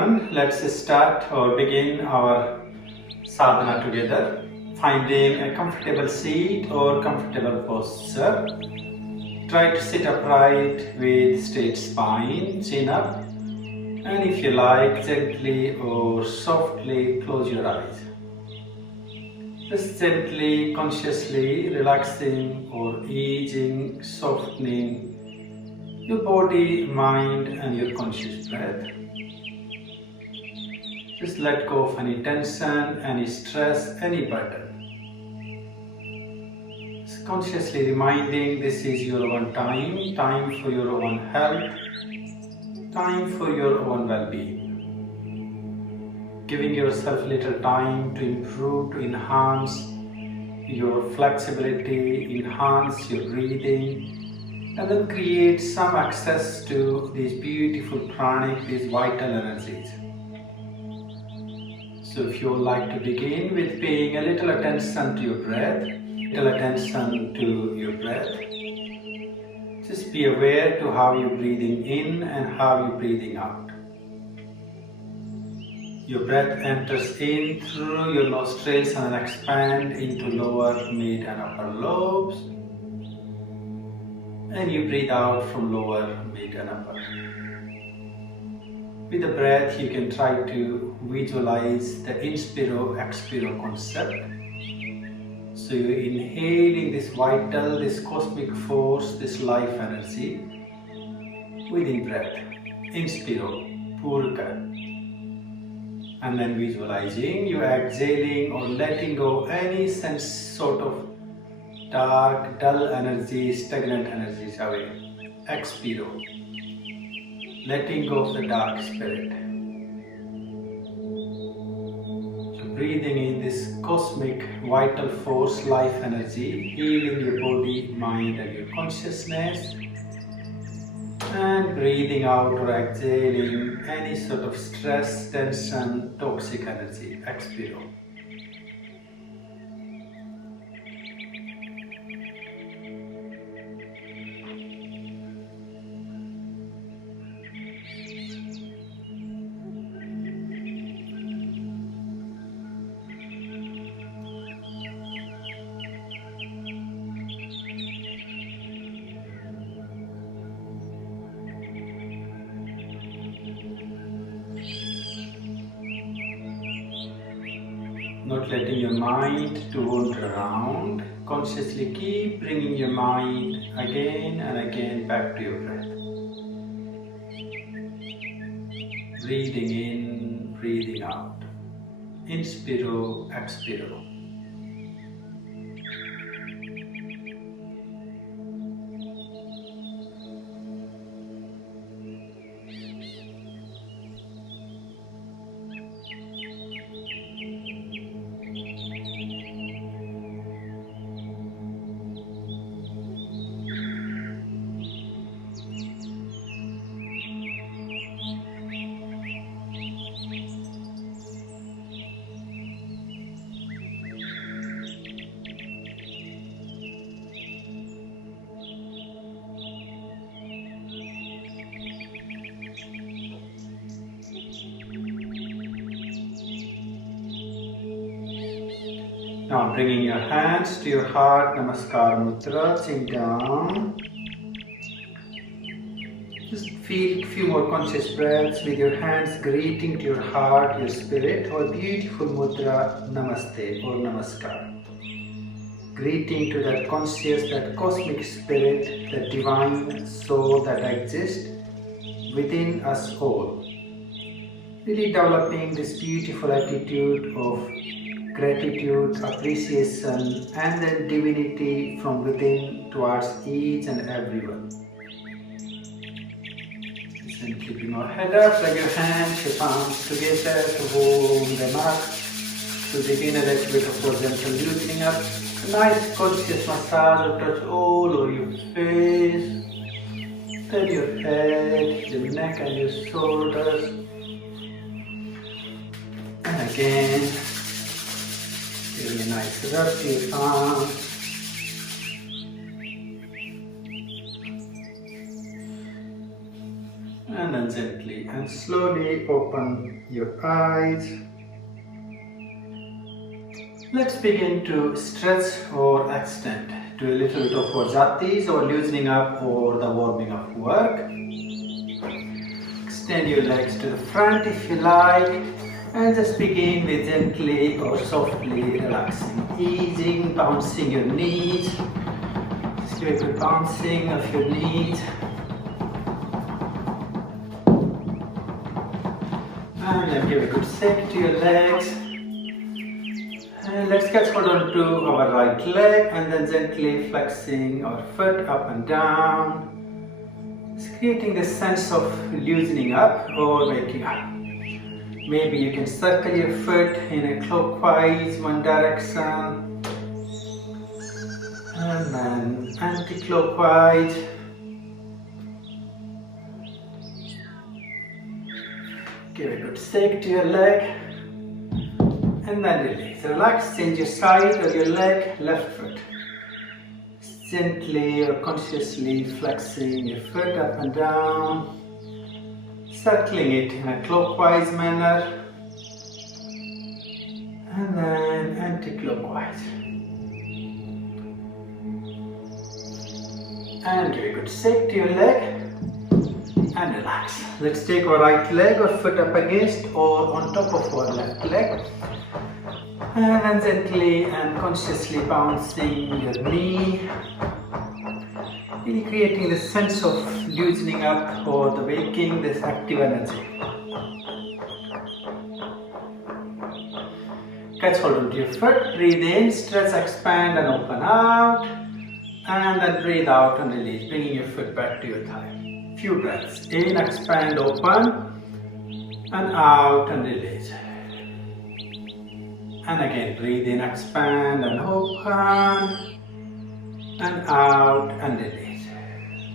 everyone, let's start or begin our sadhana together. Finding a comfortable seat or comfortable posture. Try to sit upright with straight spine, chin up, and if you like, gently or softly close your eyes. Just gently, consciously relaxing or easing, softening your body, mind and your conscious breath. Just let go of any tension, any stress, any burden. Just consciously reminding this is your own time, time for your own health, time for your own well-being. Giving yourself little time to improve, to enhance your flexibility, enhance your breathing, and then create some access to these beautiful pranic, these vital energies. So if you would like to begin with paying a little attention to your breath, just be aware to how you're breathing in and how you're breathing out. Your breath enters in through your nostrils and expands into lower, mid and upper lobes. And you breathe out from lower, mid and upper. With the breath, you can try to visualize the inspiro-expiro concept. So you're inhaling this vital, this cosmic force, this life energy within breath. Inspiro, purga. And then visualizing, you exhaling or letting go any sort of dark, dull energies, stagnant energies away. Expiro. Letting go of the dark spirit. So breathing in this cosmic vital force, life energy, healing your body, mind and your consciousness. And breathing out or exhaling any sort of stress, tension, toxic energy. Expiro. Not letting your mind to wander around, consciously keep bringing your mind again and again back to your breath. Breathing in, breathing out. Inspiro, expiro. Now bringing your hands to your heart, Namaskar Mudra, chin down. Just feel a few more conscious breaths with your hands greeting to your heart, your spirit, or beautiful mudra, Namaste or Namaskar. Greeting to that conscious, that cosmic spirit, that divine soul that exists within us all. Really developing this beautiful attitude of gratitude, appreciation and then divinity from within towards each and everyone. Then keeping our head up, drag your hands, your palms together to hold them up. To begin a little bit of gentle loosening up. A nice conscious massage will touch all over your face. Then your head, your neck and your shoulders. And again, giving a nice rub to your arms. And then gently and slowly open your eyes. Let's begin to stretch or extend. Do a little bit of vajatis or loosening up or the warming up work. Extend your legs to the front if you like, and just begin with gently or softly relaxing, easing, bouncing your knees. Just give a good bouncing of your knees. And then give a good shake to your legs. And let's get hold on to our right leg and then gently flexing our foot up and down. Just creating this sense of loosening up or waking up. Maybe you can circle your foot in a clockwise one direction and then anti-clockwise. Give a good shake to your leg and then release. Relax, change your side or your leg, left foot. Gently or consciously flexing your foot up and down. Circling it in a clockwise manner and then anti-clockwise. And give a good shake to your leg and relax. Let's take our right leg or foot up against or on top of our left leg. And then gently and consciously bouncing your knee. Really creating this sense of loosening up or the waking this active energy. Catch hold onto your foot, breathe in, stretch, expand and open out. And then breathe out and release, bringing your foot back to your thigh. Few breaths, in, expand, open and out and release. And again, breathe in, expand and open and out and release.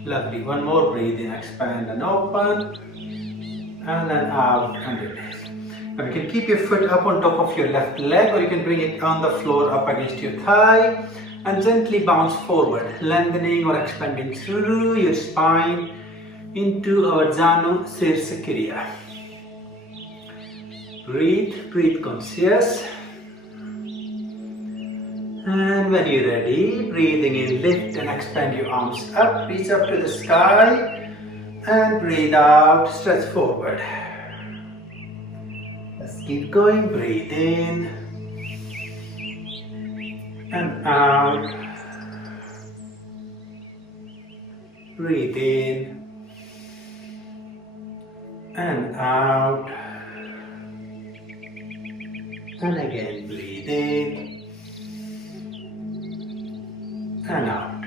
Lovely. One more. Breathe in, expand and open and then out and release. Now you can keep your foot up on top of your left leg or you can bring it on the floor up against your thigh and gently bounce forward, lengthening or expanding through your spine into our Janu Sirsa Kriya. Breathe conscious. And when you're ready, breathing in, lift and expand your arms up, reach up to the sky and breathe out, stretch forward. Let's keep going, breathe in and out, breathe in and out, and again breathe in and out.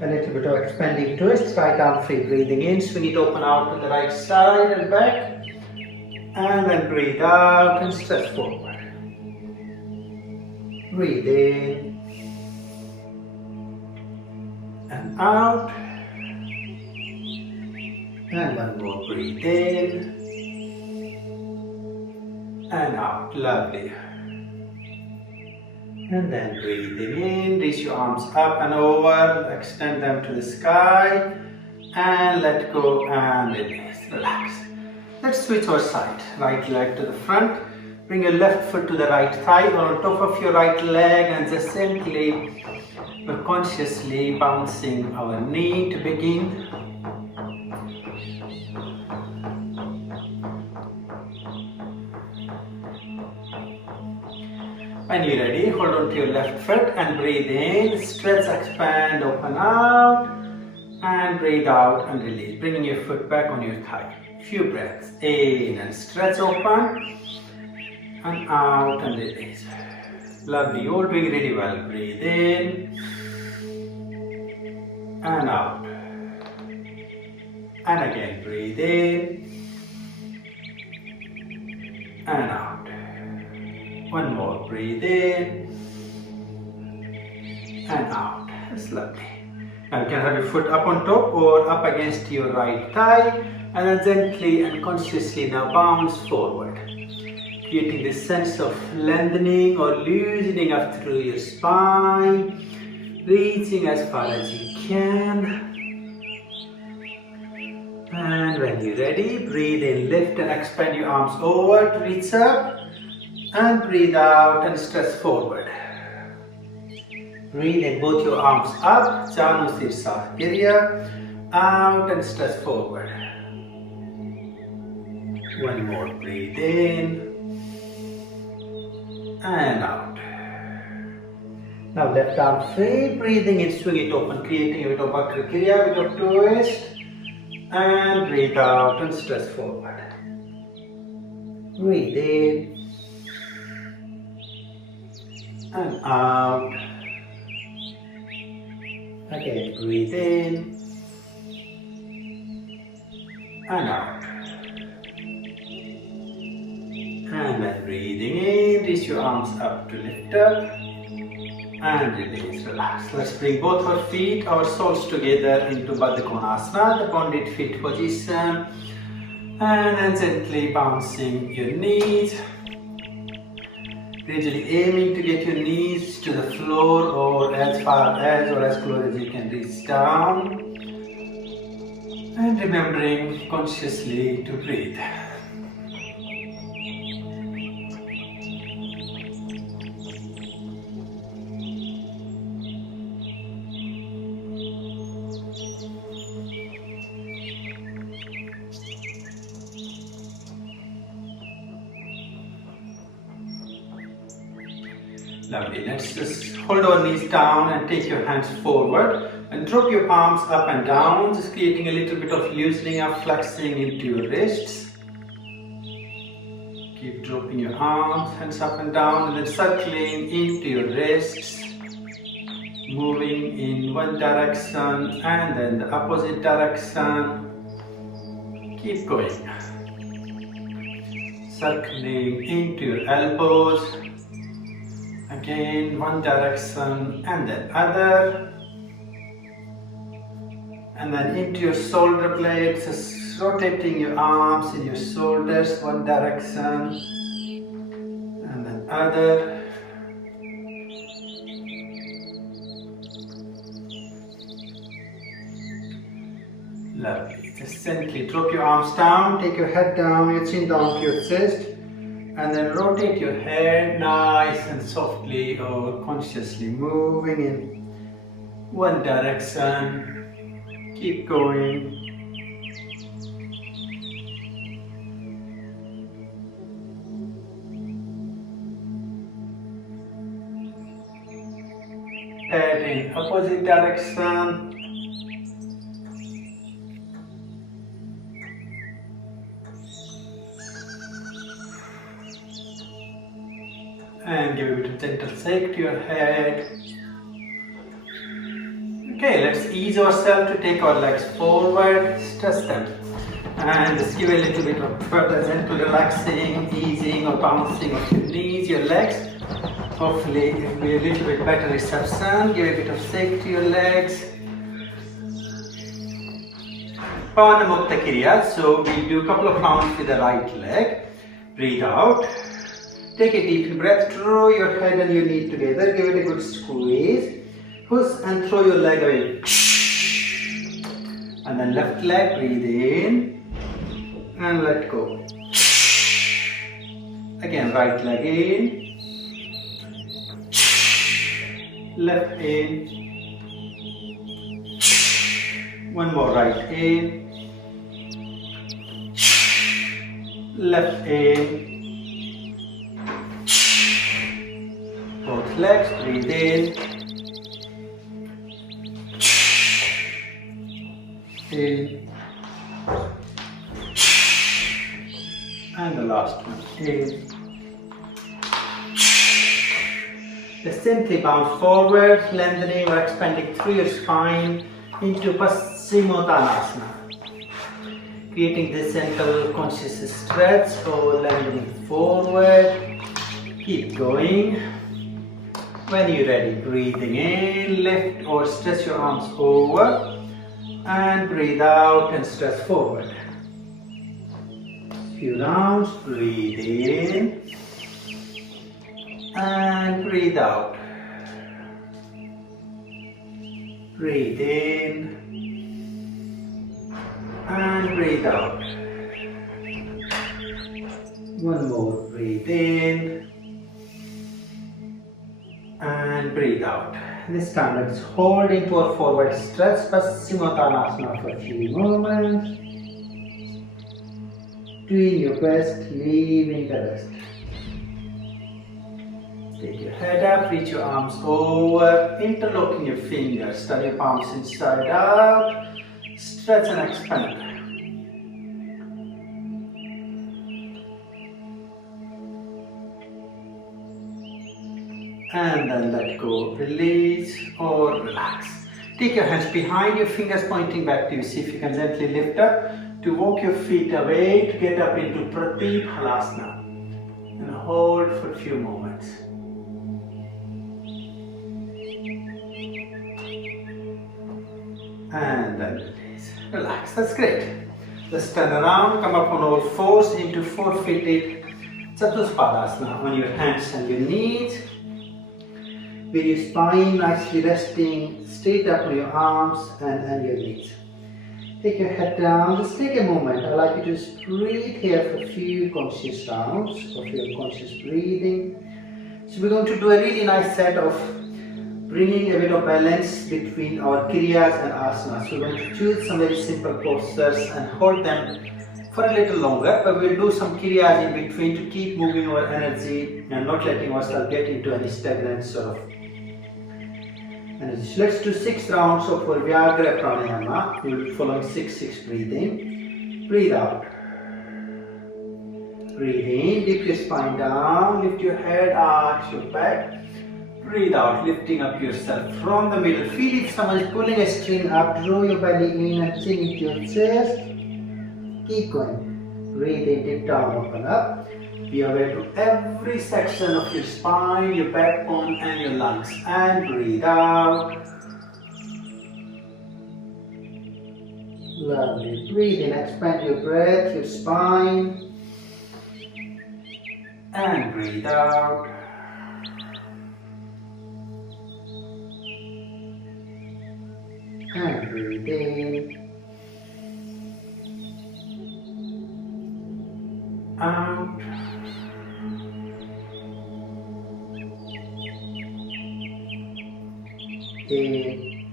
A little bit of expanding twist, right arm free, breathing in, swing it open out to the right side and back, and then breathe out and stretch forward. Breathe in and out, and one more, breathe in and out. Lovely. And then breathing in, reach your arms up and over, extend them to the sky and let go and release, relax. Let's switch our side, right leg to the front, bring your left foot to the right thigh or on top of your right leg and just gently but consciously bouncing our knee to begin. When you're ready, hold on to your left foot and breathe in, stretch, expand, open out and breathe out and release, bringing your foot back on your thigh. Few breaths, in and stretch, open and out and release. Lovely, you're doing really well. Breathe in and out and again breathe in and out. One more, breathe in and out. That's lovely. Now you can have your foot up on top or up against your right thigh and then gently and consciously now bounce forward, creating this sense of lengthening or loosening up through your spine, reaching as far as you can And when you're ready, breathe in, lift and expand your arms over, reach up. And breathe out and stretch forward. Breathe in, both your arms up, Janu Sirsa area. Out and stretch forward. One more, breathe in. And out. Now left arm free, breathing in, swing it open, creating a bit of Vakra Kriya, a bit of twist. And breathe out and stretch forward. Breathe in. And out. Again, breathe in. And out. And then breathing in, reach your arms up to lift up. And release, relax. Let's bring both our feet, our soles together into Baddha Konasana, the bonded feet position. And then gently bouncing your knees. Gradually aiming to get your knees to the floor or as far as or as close as you can reach down. And remembering consciously to breathe. Lovely. Let's just hold our knees down and take your hands forward and drop your palms up and down, just creating a little bit of loosening up, flexing into your wrists. Keep dropping your arms, hands up and down, and then circling into your wrists, moving in one direction and then the opposite direction. Keep going. Circling into your elbows. Again, one direction and then other. And then into your shoulder blades, just rotating your arms in your shoulders, one direction and then other. Lovely. Just gently drop your arms down, take your head down, your chin down to your chest. And then rotate your head nice and softly or consciously moving in one direction. Keep going. Head in opposite direction. And give a bit of gentle shake to your head. Okay, let's ease ourselves to take our legs forward, stretch them. And just give a little bit of further gentle relaxing, easing or bouncing of your knees, your legs. Hopefully it will be a little bit better reception. Give a bit of shake to your legs. Pranayama Kriya. So we'll do a couple of rounds with the right leg. Breathe out. Take a deep breath, draw your head and your knee together, give it a good squeeze, push and throw your leg away. And then left leg, breathe in and let go. Again, right leg in, left in, one more right in, left in. Both legs, breathe in, and the last one, in. Just simply bounce forward, lengthening or expanding through your spine into Paschimottanasana. Creating this gentle conscious stretch or lengthening forward. Keep going. When you're ready, breathing in, lift or stretch your arms over and breathe out and stretch forward. Few rounds, breathe in and breathe out. Breathe in And breathe out. One more, breathe in and breathe out. This time let's hold into a forward stretch Paschimottanasana for a few moments. Doing your best, leaving the rest. Take your head up, reach your arms over, interlocking your fingers, turn your palms inside out, stretch and expand. And then let go, release or relax. Take your hands behind your fingers pointing back to you. See if you can gently lift up to walk your feet away to get up into Pratibhalasana. And hold for a few moments. And then release. Relax, that's great. Let's turn around, come up on all fours into four-footed Chatuspadasana on your hands and your knees. With your spine nicely resting straight up on your arms and your knees. Take your head down, just take a moment. I'd like you to just breathe here for a few conscious rounds of your conscious breathing. So we're going to do a really nice set of bringing a bit of balance between our kriyas and asanas. We're going to choose some very simple postures and hold them for a little longer, but we'll do some kriyas in between to keep moving our energy and not letting ourselves get into any stagnant sort of energy. So let's do 6 rounds of our Vyagra Pranayama. We'll be following 6-6 breathing. Breathe out. Breathe in, dip your spine down, lift your head, arch your back. Breathe out, lifting up yourself from the middle. Feel if someone is pulling a string up, draw your belly in and chin into your chest. Keep going. Breathe in, dip down, open up. Be aware to every section of your spine, your backbone and your lungs. And breathe out. Lovely. Breathe in, expand your breath, your spine. And breathe out. And breathe in. Out. In.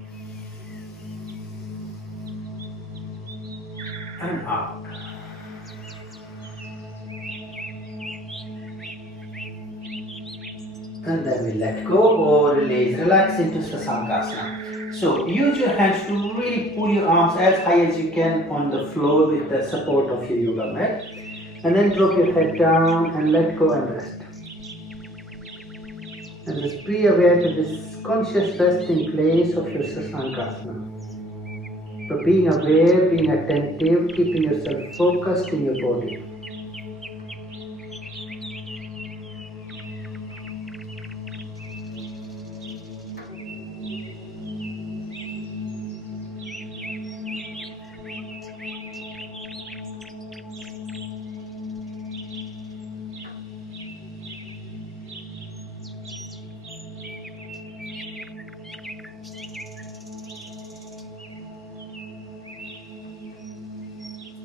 And out. And then we let go or release, relax into Sasankasana. So use your hands to really pull your arms as high as you can on the floor with the support of your yoga mat. And then drop your head down and let go and rest. And just be aware to this conscious resting place of your Sasankasana. So being aware, being attentive, keeping yourself focused in your body.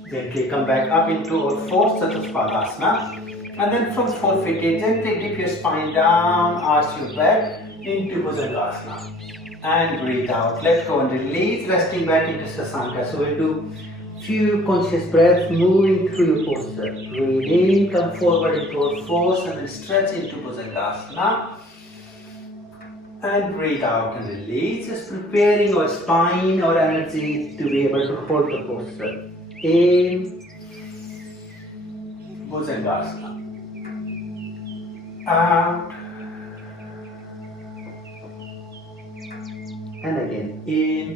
Gently come back up into our fourth Chatuspadasana, and then from four-footed, gently dip your spine down, arch your back into Bhujangasana, and breathe out. Let go and release, resting back into Sasanka. So we'll do few conscious breaths moving through your posture. Breathe in, come forward into our fours, and then stretch into Bhujangasana. And breathe out and release, just preparing our spine, our energy to be able to hold the posture. In Bhujangasana. Out. And again in.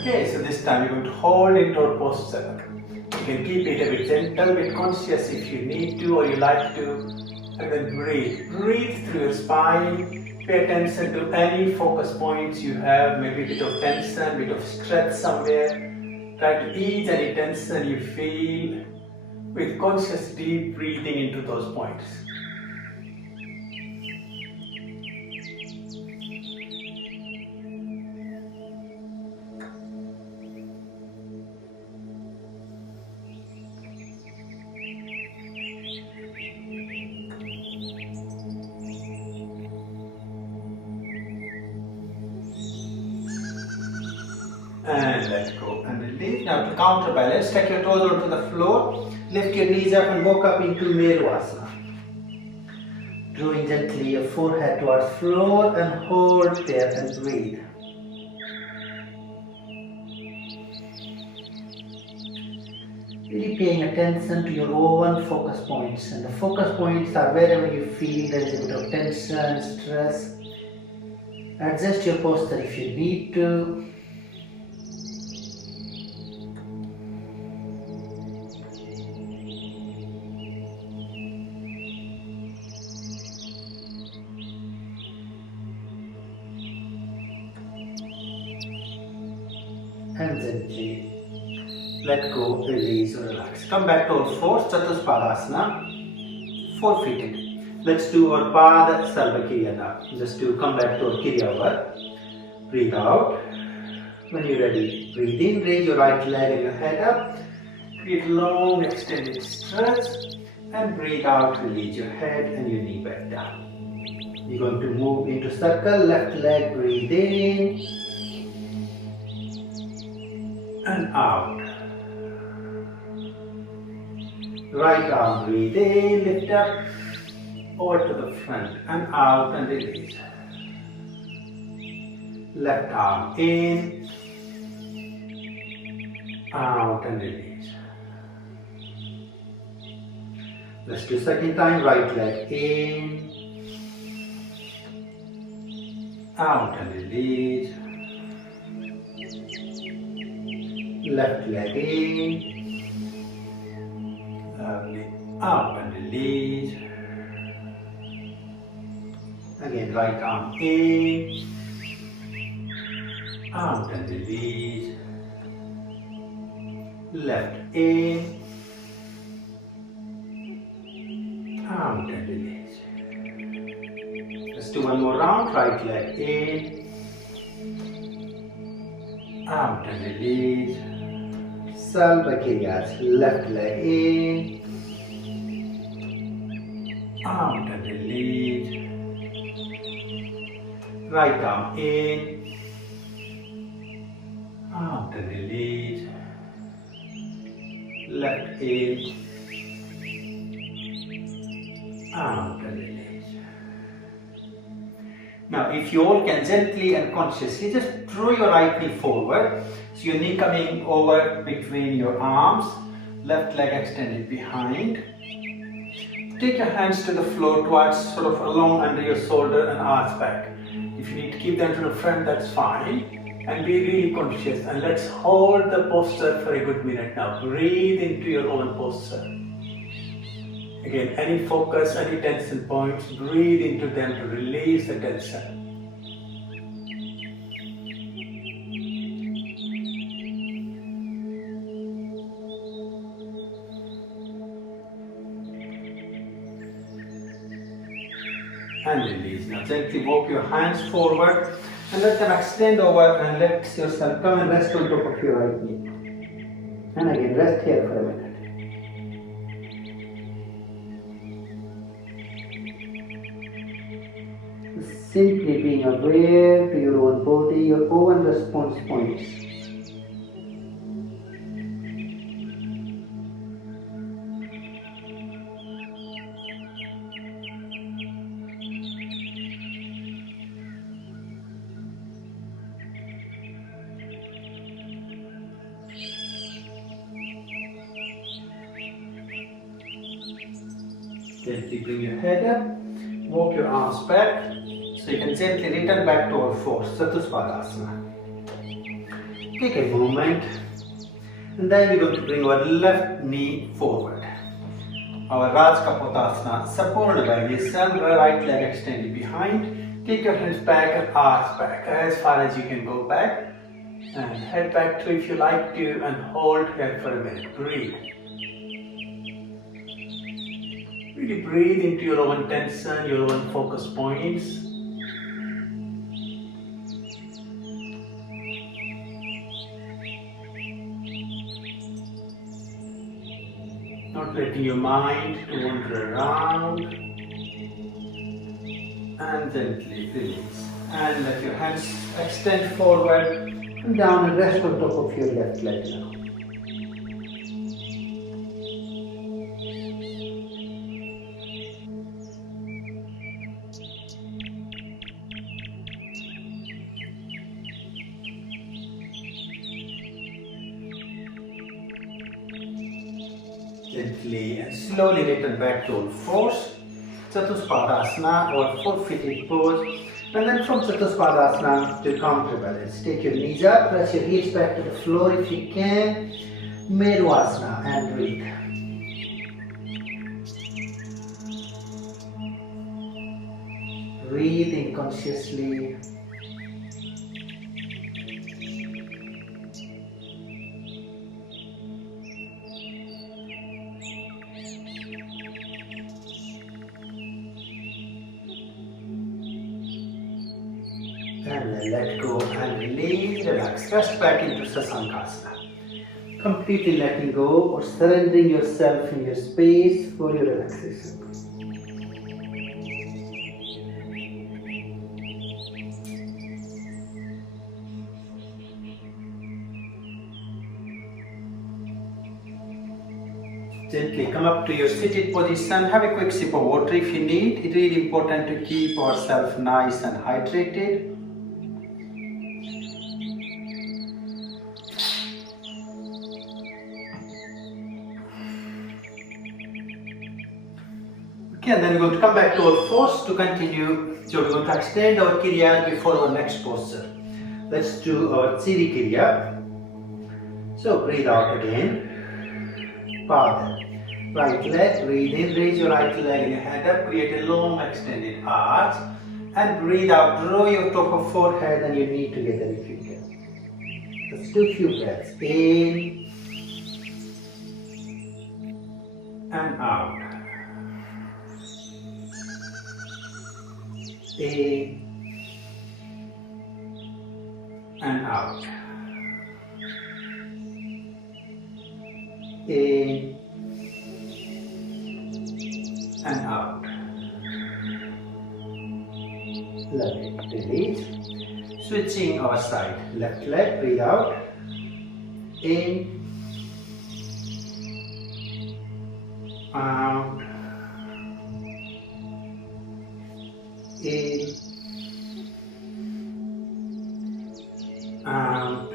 Okay, so this time you're going to hold into our posture. You can keep it a bit gentle, a bit conscious if you need to or you like to. And then breathe. Breathe through your spine. Pay attention to any focus points you have, maybe a bit of tension, a bit of stretch somewhere. Try to ease any tension you feel with conscious deep breathing into those points. and let go and release. Now to counterbalance, take your toes onto the floor, lift your knees up and walk up into Mervasana. Drawing gently your forehead towards floor and hold there and breathe. Really paying attention to your own focus points, and the focus points are wherever you feel there is a bit of tension, stress. Adjust your posture if you need to. And gently let go, release or relax. Come back to our fourth Chatuspadasana, 4 feet. Let's do our Pada Sarvakriya now. Just to come back to our Kriya work. Breathe out. When you're ready, breathe in, raise your right leg and your head up. Create long extended stretch and breathe out, release your head and your knee back down. You're going to move into circle, left leg, breathe in and out. Right arm, breathe in, lift up, over to the front and out and release. Left arm in, out and release. Let's do second time, right leg in, out and release. Left leg in, lovely, out and release. Again, right arm in, out and release. Left in, out and release. Let's do one more round. Right leg in, out and release. Sarvakriyas, left leg in, out and release. Right arm in, out and release. Left in, out and release. Now if you all can gently and consciously just draw your right knee forward. So your knee coming over between your arms, left leg extended behind. Take your hands to the floor towards sort of along under your shoulder and arch back. If you need to keep them to the front, that's fine. And be really conscious and let's hold the posture for a good minute now. Breathe into your own posture. Again, any focus, any tension points, breathe into them to release the tension. And release. Now gently walk your hands forward and let them extend over and let yourself come and rest on top of your right knee. And again, rest here for a minute. Simply being aware to your own body, your own response points. Gently bring your head up, walk your arms back, so you can gently return back to our fourth Chatuspadasana. Take a moment, and then we're going to bring our left knee forward. Our Raj Kapotasana, Sapurna variation, right leg extended behind. Take your hands back and arch back as far as you can go back. And head back through if you like to, and hold here for a minute. Breathe. Really breathe into your own tension, your own focus points. Not letting your mind to wander around. And gently release. And let your hands extend forward And down and rest on top of your left leg now. Gently and slowly return back to all fours. Chatuspadasana or four-footed pose. And then from Chatuspadasana to counterbalance. Take your knees up, press your heels back to the floor if you can. Mervasana and breathe. Breathing consciously. And then let go and release, relax, rest back into Sasankasana. Completely letting go or surrendering yourself in your space for your relaxation. Gently come up to your seated position, have a quick sip of water if you need. It's really important to keep ourselves nice and hydrated. Okay, and then we're going to come back to our fours to continue. So we're going to extend our Kriya before our next posture. Let's do our Chiri Kriya. So breathe out again. Pada. Right leg, breathe in, raise your right leg and your head up, create a long extended arch. And breathe out, draw your top of forehead and your knee together if you can. Let's do a few breaths. In and out. In and out. In and out. Lovely. Release. Switching our side. Left leg, breathe out. In. Out. In. Out.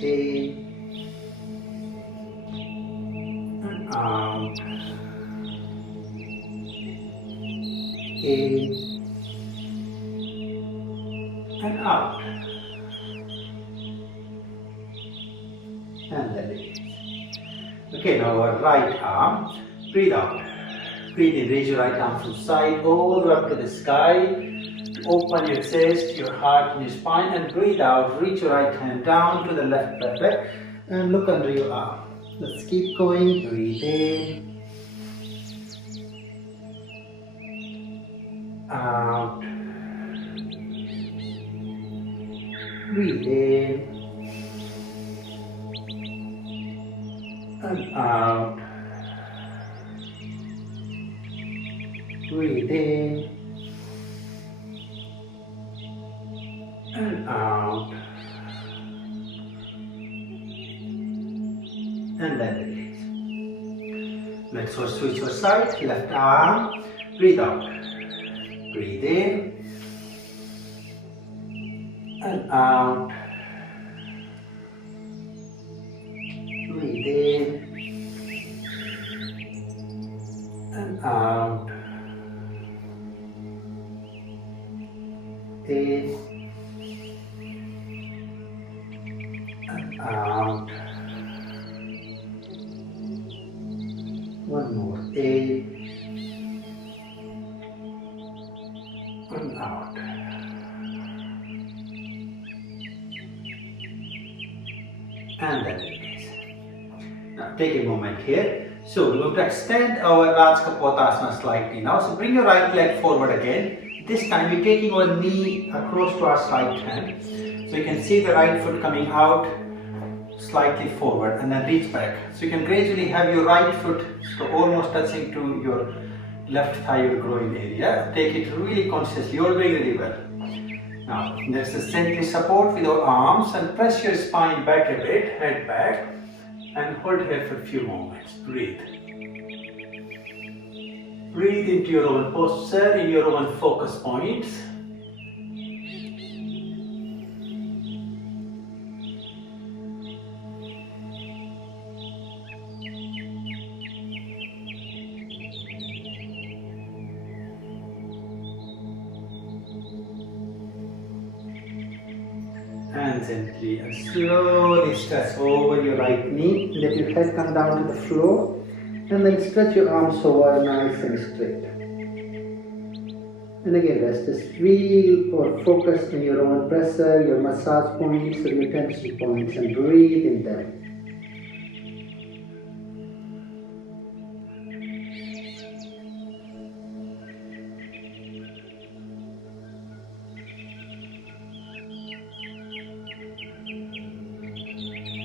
In and out. In and out. And then release. Okay, now our right arm. Breathe out. Breathe in, raise your right arm from side all the way up to the sky. Open your chest, your heart and your spine and breathe out. Reach your right hand down to the left back and look under your arm. Let's keep going. Breathe in. Out. Breathe in. And out. Breathe in. And out. And then release. Let's switch your side. Left arm. Breathe out. Breathe in. And out. Breathe in. And out. In. Out. One more. In and out. And then release. Now take a moment here. So we're going to extend our Raj Kapotasana slightly now. So bring your right leg forward again. This time we're taking our knee across to our right hand. So you can see the right foot coming out slightly forward and then reach back. So you can gradually have your right foot almost touching to your left thigh or groin area. Take it really consciously. You're doing really well. Now, let's just gently support with your arms and press your spine back a bit, head back, and hold here for a few moments. Breathe. Breathe into your own posture, in your own focus points. And gently and slowly stretch over your right knee. Let your head come down to the floor. And then stretch your arms over nice and straight. And again, rest. Just feel or focus in your own pressure, your massage points or your tension points, and breathe in them.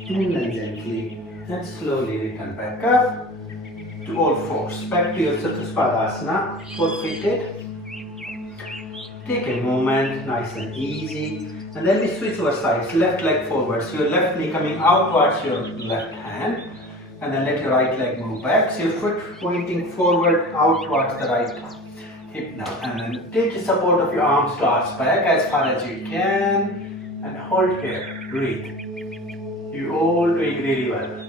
And then gently and slowly return back up to all fours. Back to your Chatuspadasana, four-footed. Take a moment, nice and easy. And then we switch our sides, left leg forward. So your left knee coming out towards your left hand. And then let your right leg move back. So your foot pointing forward, out towards the right hip now. And then take the support of your arms towards back as far as you can. And hold here, breathe. You're all doing really well.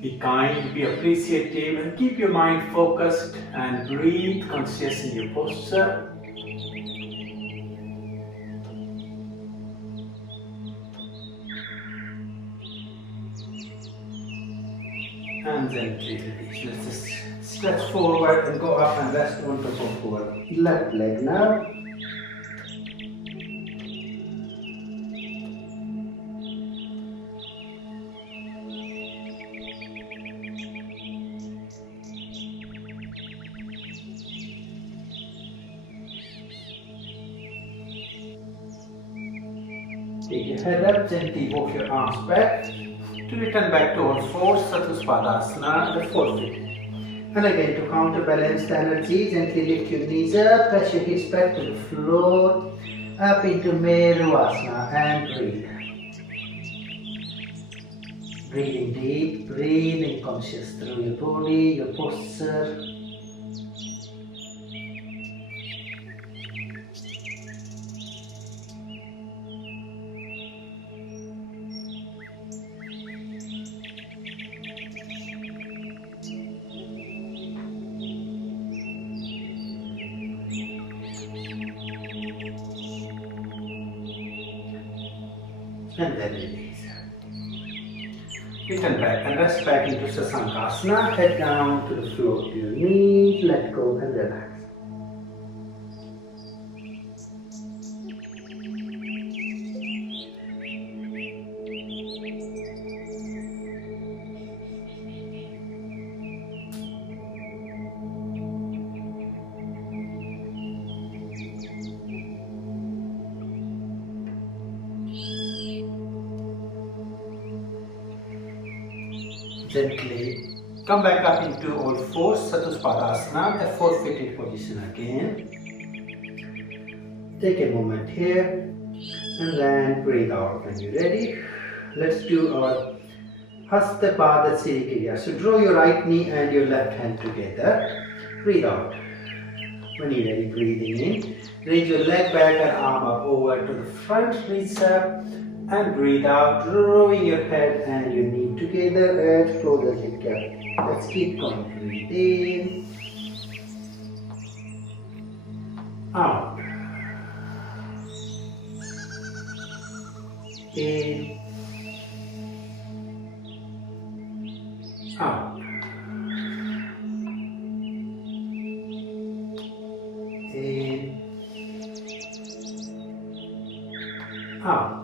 Be kind, be appreciative, and keep your mind focused and breathe conscious in your posture. And gently release. Let's just stretch forward and go up and rest on top of our left leg now. Take your head up, gently walk your arms back to return back to all fours, Chatuspadasana, the four-footed. And again, to counterbalance the energy, gently lift your knees up, press your hips back to the floor, up into Meruvasana and breathe. Breathing deep, breathing conscious through your body, your posture. And then release. Return back and rest back into Sasankasana. Head down to the floor to your knees. Let go and relax. Gently come back up into all fours, Chatuspadasana, the four-footed position again. Take a moment here and then breathe out when you're ready. Let's do our Hasta Pada Sirikriya. So draw your right knee and your left hand together. Breathe out. When you're ready, breathing in. Raise your leg back and arm up over to the front, reach up. And breathe out, drawing your head and your knee together as close as you can. Let's keep going. Breathe in, out, in, out, in, out.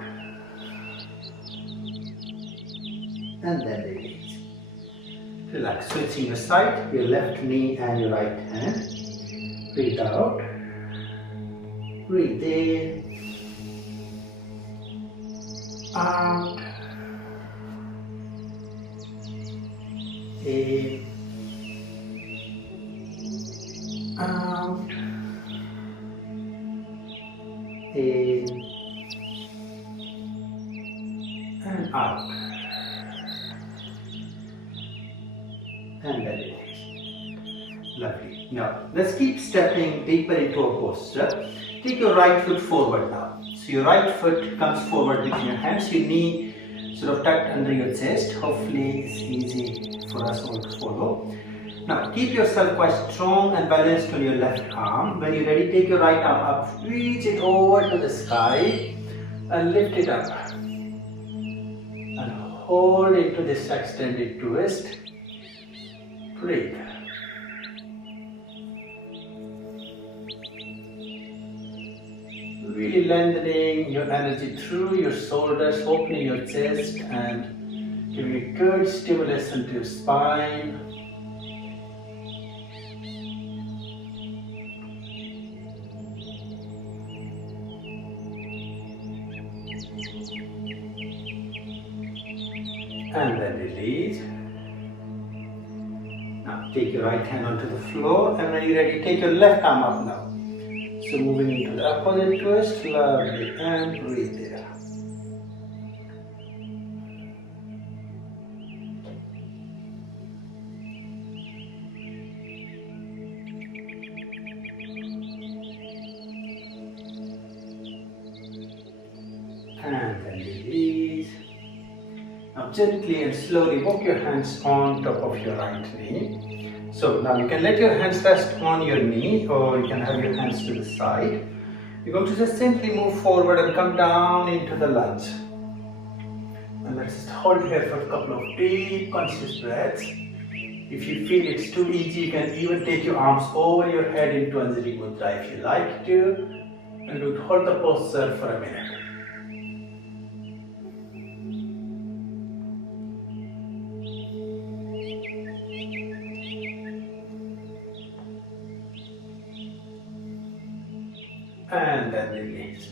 And then release. Relax, switching your side, your left knee and your right hand. Breathe out. Breathe in. Out. In. Out. In and out. And then release. Lovely. Now, let's keep stepping deeper into our posture. Take your right foot forward now. So your right foot comes forward with your hands, your knee sort of tucked under your chest. Hopefully it's easy for us all to follow. Now keep yourself quite strong and balanced on your left arm. When you're ready, take your right arm up, reach it over to the sky and lift it up. And hold into this extended twist. Breathe. Really lengthening your energy through your shoulders, opening your chest and giving a good stimulation to your spine. And then release. Now take your right hand onto the floor and when you're ready, take your left arm up now. So moving into the opposite twist, lovely, and breathe there. And then release. Now gently and slowly walk your hands on top of your right knee. So now you can let your hands rest on your knee or you can have your hands to the side. You're going to just simply move forward and come down into the lunge. And let's just hold here for a couple of deep conscious breaths. If you feel it's too easy, you can even take your arms over your head into Anjali Mudra if you like to. And we'll hold the posture for a minute. And then release.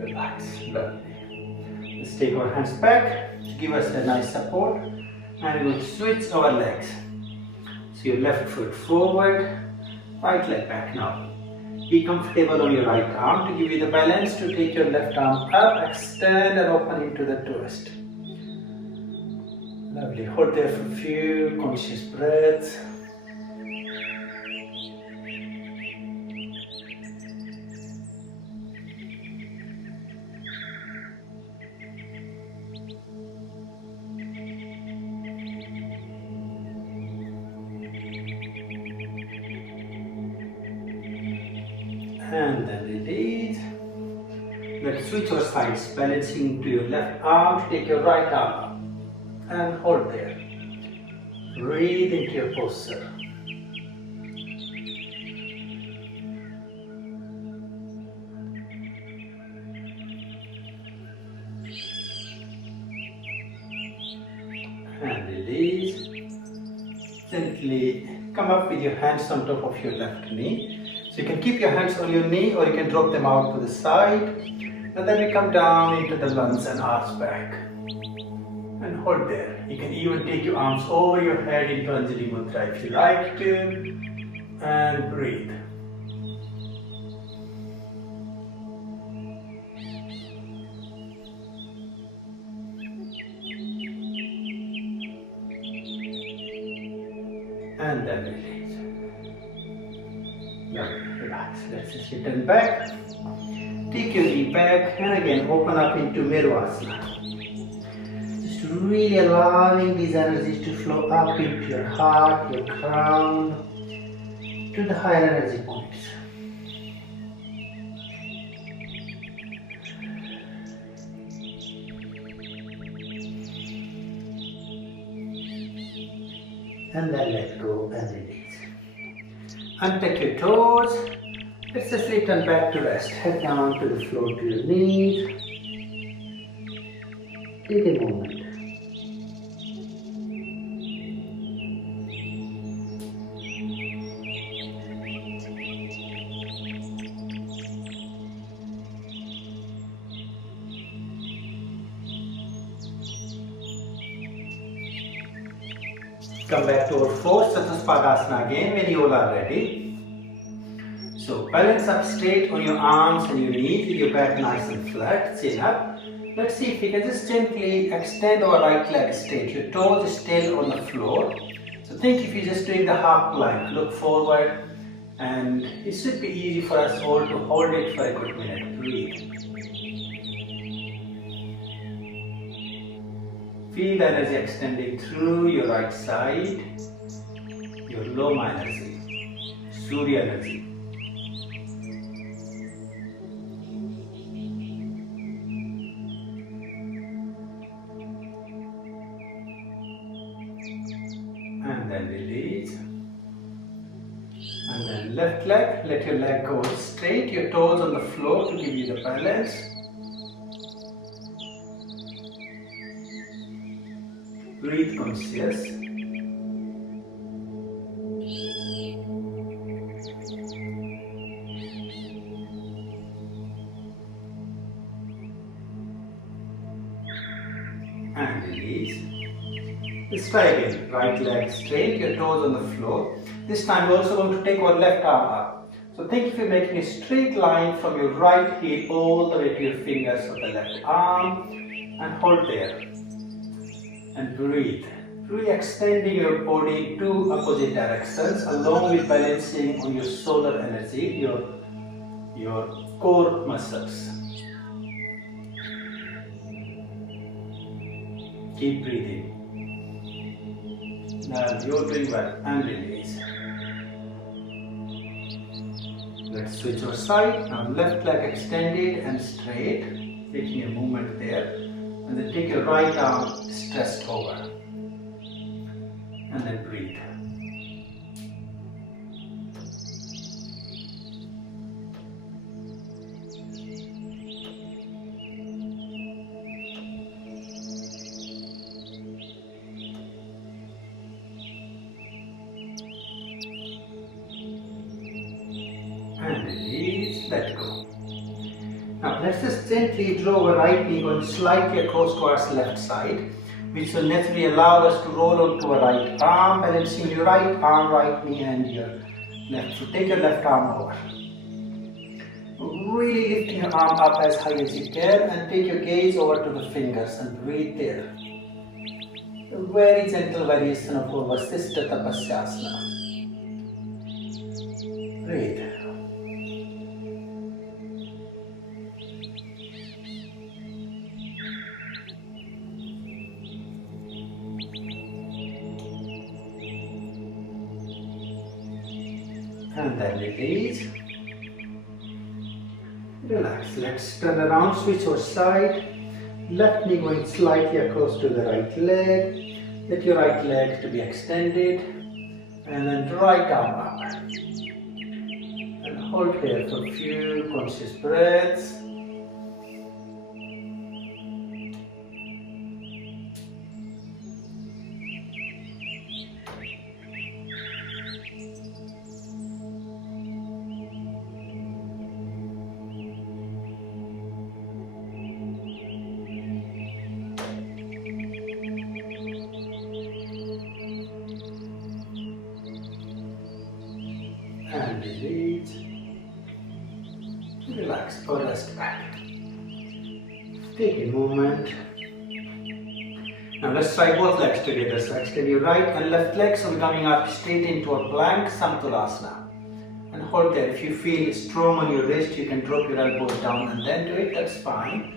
Relax, lovely. Let's take our hands back to give us a nice support and we'll switch our legs. So your left foot forward, right leg back now. Be comfortable on your right arm to give you the balance to take your left arm up, extend and open into the twist. Lovely, hold there for a few conscious breaths. And then release. Let's switch our sides, balancing to your left arm, take your right arm up and hold there. Breathe into your posture. And release. Gently come up with your hands on top of your left knee. So you can keep your hands on your knee or you can drop them out to the side. And then we come down into the lunge and arch back. And hold there. You can even take your arms over your head into Anjali Mudra if you like to. And breathe. And then release. Now relax. Let's just return back. Take your knee back and again open up into Mirvasana. Just really allowing these energies to flow up into your heart, your crown, to the higher energy points. And then let go and release. Untuck your toes. Let's just return back to rest. Head down to the floor to your knees. Take a moment. Come back to our fourth Chatuspadasana again when you all are ready. So balance up straight on your arms and your knees with your back nice and flat, chin up. Let's see if we can just gently extend our right leg straight. Your toes are still on the floor. So think if you're just doing the half plank, look forward, and it should be easy for us all to hold it for a good minute. Breathe. Feel the energy extending through your right side, your Loma energy, Surya energy. And then release. And then left leg, let your leg go straight, your toes on the floor to give you the balance. Breathe conscious. And release. Let's try again. Right leg straight, your toes on the floor. This time we're also going to take our left arm up. So think if you're making a straight line from your right heel all the way to your fingers of the left arm and hold there. And breathe. Really extending your body to opposite directions along with balancing on your solar energy, your core muscles. Keep breathing. Now you're doing well, and release. Let's switch our side. Now left leg extended and straight, taking a movement there. And then take your right arm stretched over. And then breathe. And release, let go. Now let's just gently draw our right knee going slightly across towards left side, which will naturally allow us to roll onto our right arm, balancing your right arm, right knee and your left. So take your left arm over. Really lifting your arm up as high as you can and take your gaze over to the fingers and breathe there. A very gentle variation of our Vasishtha Tapasyasana. Breathe. And then release. Relax. Let's turn around, switch our side. Left knee going slightly across to the right leg. Let your right leg to be extended. And then right arm up. And hold here for a few conscious breaths. And release. Relax or rest back. Take a moment. Now let's try both legs together. So extend your right and left legs. So we're coming up straight into a plank Samtulasana. And hold there. If you feel strong on your wrist, you can drop your elbows down and then do it. That's fine.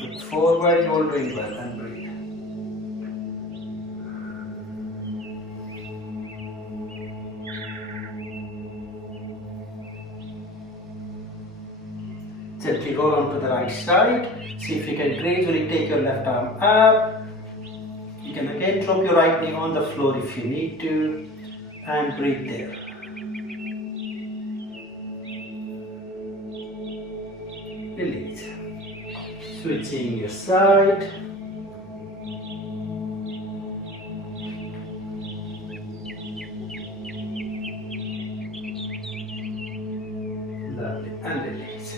Look forward, you're doing well, and breathe. Gently roll onto the right side. See if you can gradually take your left arm up. You can again drop your right knee on the floor if you need to. And breathe there. Release. Switching your side. Lovely. And release.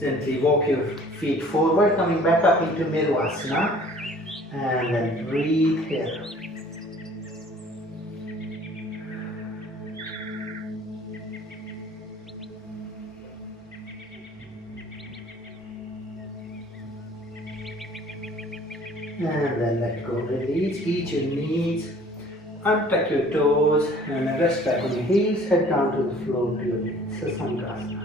Gently walk your feet forward, coming back up into Mirvasana, and then breathe here. release. Each your knees, untuck your toes and rest back on your heels. Head down to the floor to your knees. Sasangasana.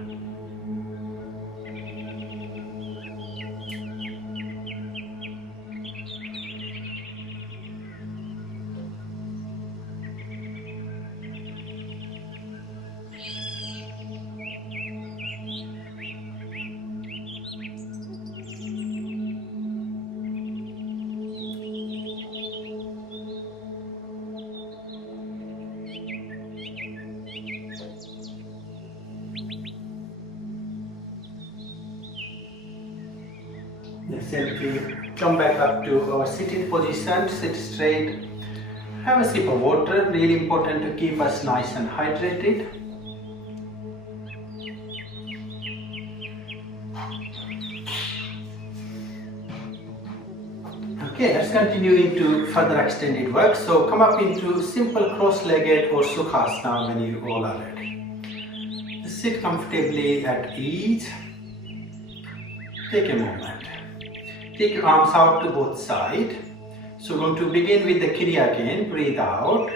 Simply come back up to our sitting position, sit straight, have a sip of water, really important to keep us nice and hydrated. Okay, let's continue into further extended work. So come up into simple cross-legged or Sukhasana when you all are ready. Sit comfortably at ease. Take a moment. Take your arms out to both sides. So we're going to begin with the Kriya again. Breathe out.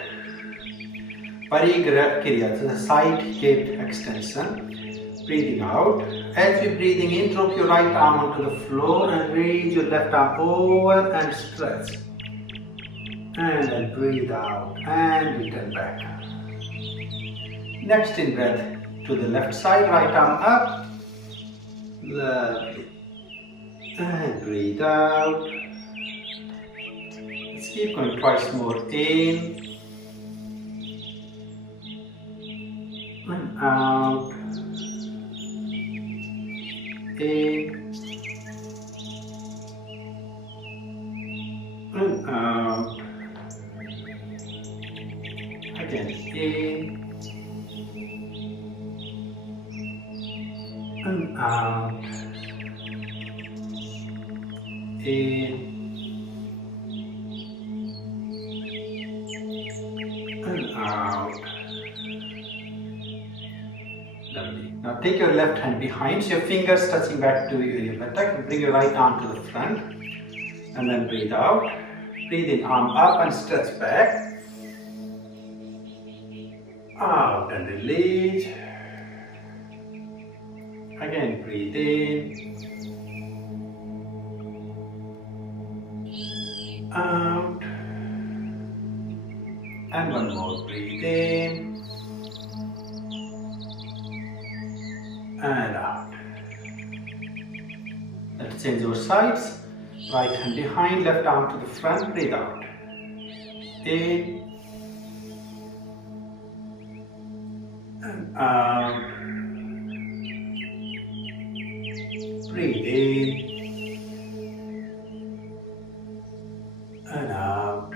Parigra Kriya, so the side hip extension. Breathing out. As you're breathing in, drop your right arm onto the floor and raise your left arm over and stretch. And then breathe out and return back. Next in breath to the left side, right arm up. Lovely. And breathe out. Let's keep going twice more. In and out. In and out. Again. In and out. In and out. Lovely. Now take your left hand behind, so your fingers touching back to your buttock. Bring your right arm to the front and then breathe out. Breathe in, arm up and stretch back. Out and release. Again, breathe in. Out and one more, breathe in and out. Let's change our sides. Right hand behind, left arm to the front, breathe out. In and out. Breathe in and out.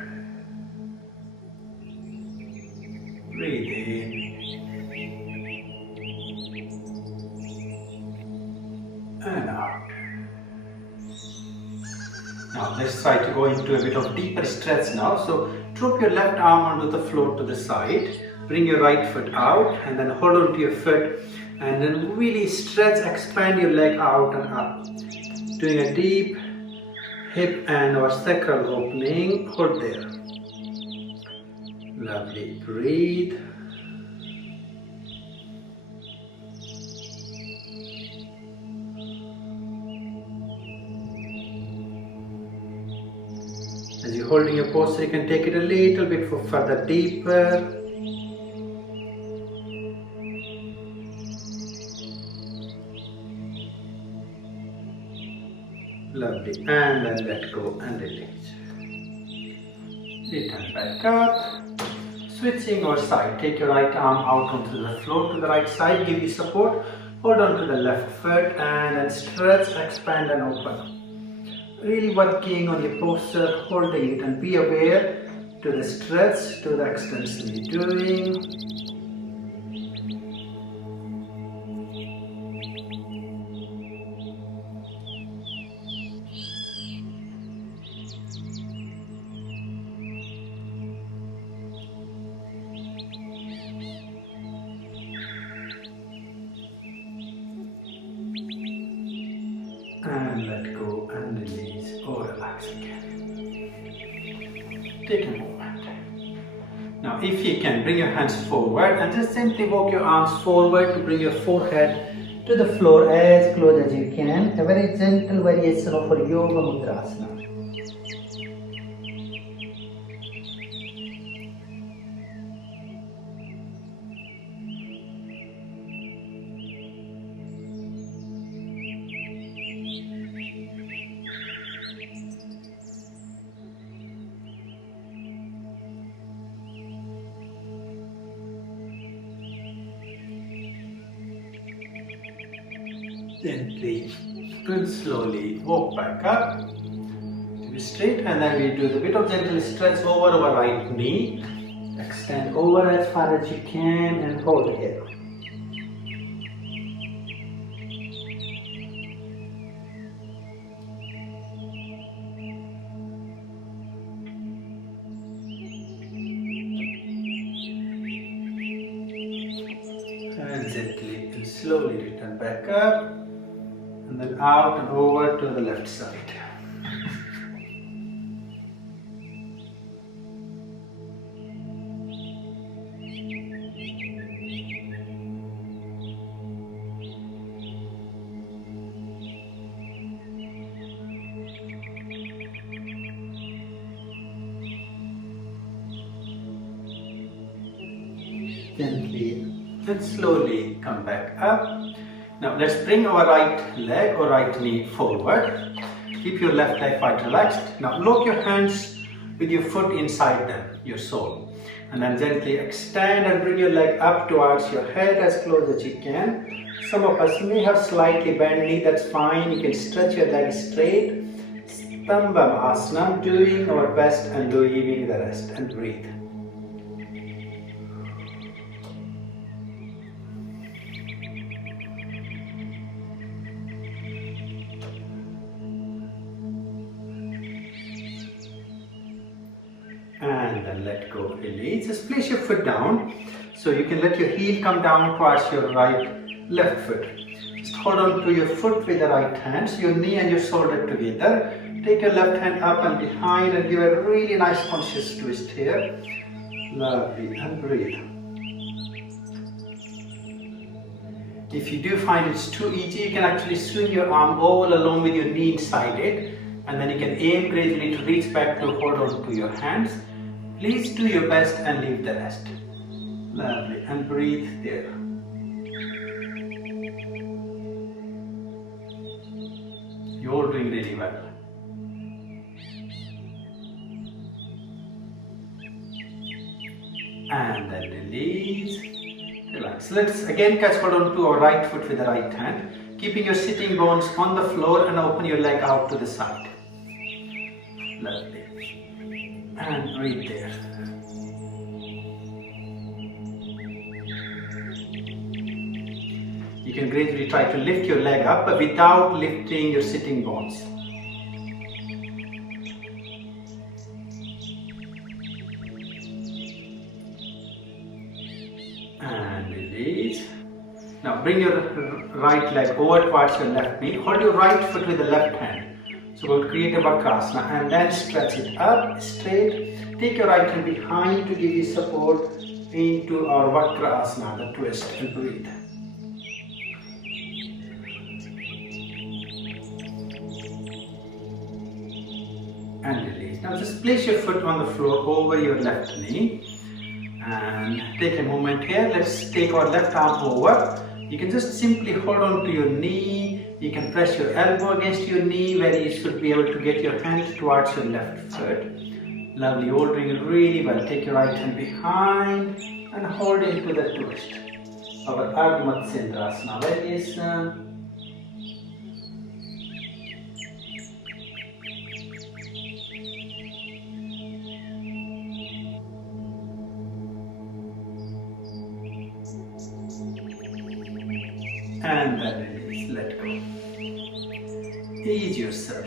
Breathe in and out. Now let's try to go into a bit of deeper stretch now. So drop your left arm onto the floor to the side. Bring your right foot out and then hold on to your foot and then really stretch, expand your leg out and up. Doing a deep hip and our sacral opening. Hold there. Lovely. Breathe. As you're holding your posture, you can take it a little bit for further deeper. Lovely. And then let go and release. Return back up. Switching our side. Take your right arm out onto the floor to the right side. Give you support. Hold on to the left foot and then stretch, expand and open. Really working on your posture, holding it and be aware to the stretch, to the extension you're doing. And let go and release or relax again. Take a moment. Now if you can, bring your hands forward and just simply walk your arms forward to bring your forehead to the floor as close as you can. A very gentle variation of our Yoga Mudrasana. Gently and slowly walk back up to be straight, and then we do the bit of gentle stretch over our right knee. Extend over as far as you can and hold here. And gently and slowly return back up. And then out and over to the left side. Gently and slowly come back up. Now let's bring our right leg or right knee forward. Keep your left leg quite relaxed. Now lock your hands with your foot inside them, your sole. And then gently extend and bring your leg up towards your head as close as you can. Some of us may have slightly bent knee, that's fine. You can stretch your leg straight. Stambha Asana, doing our best and leaving the rest, and breathe. And then let go, release. Just place your foot down so you can let your heel come down towards your left foot. Just hold on to your foot with the right hand, so your knee and your shoulder together. Take your left hand up and behind and give a really nice conscious twist here. Lovely, and breathe. If you do find it's too easy, you can actually swing your arm all along with your knee inside it, and then you can aim gradually to reach back to hold on to your hands. Please do your best and leave the rest. Lovely, and breathe there. You're doing really well. And then release. Relax. Let's again catch hold on to our right foot with the right hand, keeping your sitting bones on the floor, and open your leg out to the side. Lovely. And breathe there. You can gradually try to lift your leg up, but without lifting your sitting bones. And release. Now bring your right leg over towards your left knee. Hold your right foot with the left hand. So we'll create a Vakrasana and then stretch it up straight. Take your right hand behind to give you support into our Vakrasana, the twist, and breathe. And release. Now just place your foot on the floor over your left knee. And take a moment here. Let's take our left arm over. You can just simply hold on to your knee. You can press your elbow against your knee where you should be able to get your hand towards your left foot. Lovely, all doing really well. Take your right hand behind and hold into the twist. Our Ardha Matsyendrasana variation. And then release, let go. Ease yourself.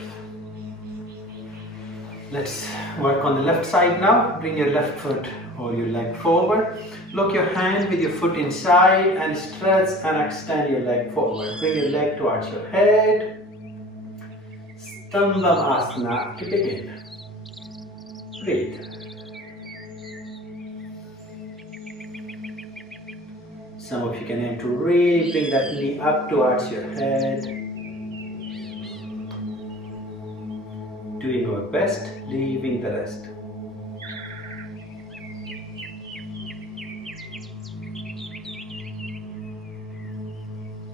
Let's work on the left side now. Bring your left foot or your leg forward. Lock your hand with your foot inside and stretch and extend your leg forward. Bring your leg towards your head. Stambha Asana to begin. Breathe. Some of you can aim to really bring that knee up towards your head. Doing our best, leaving the rest.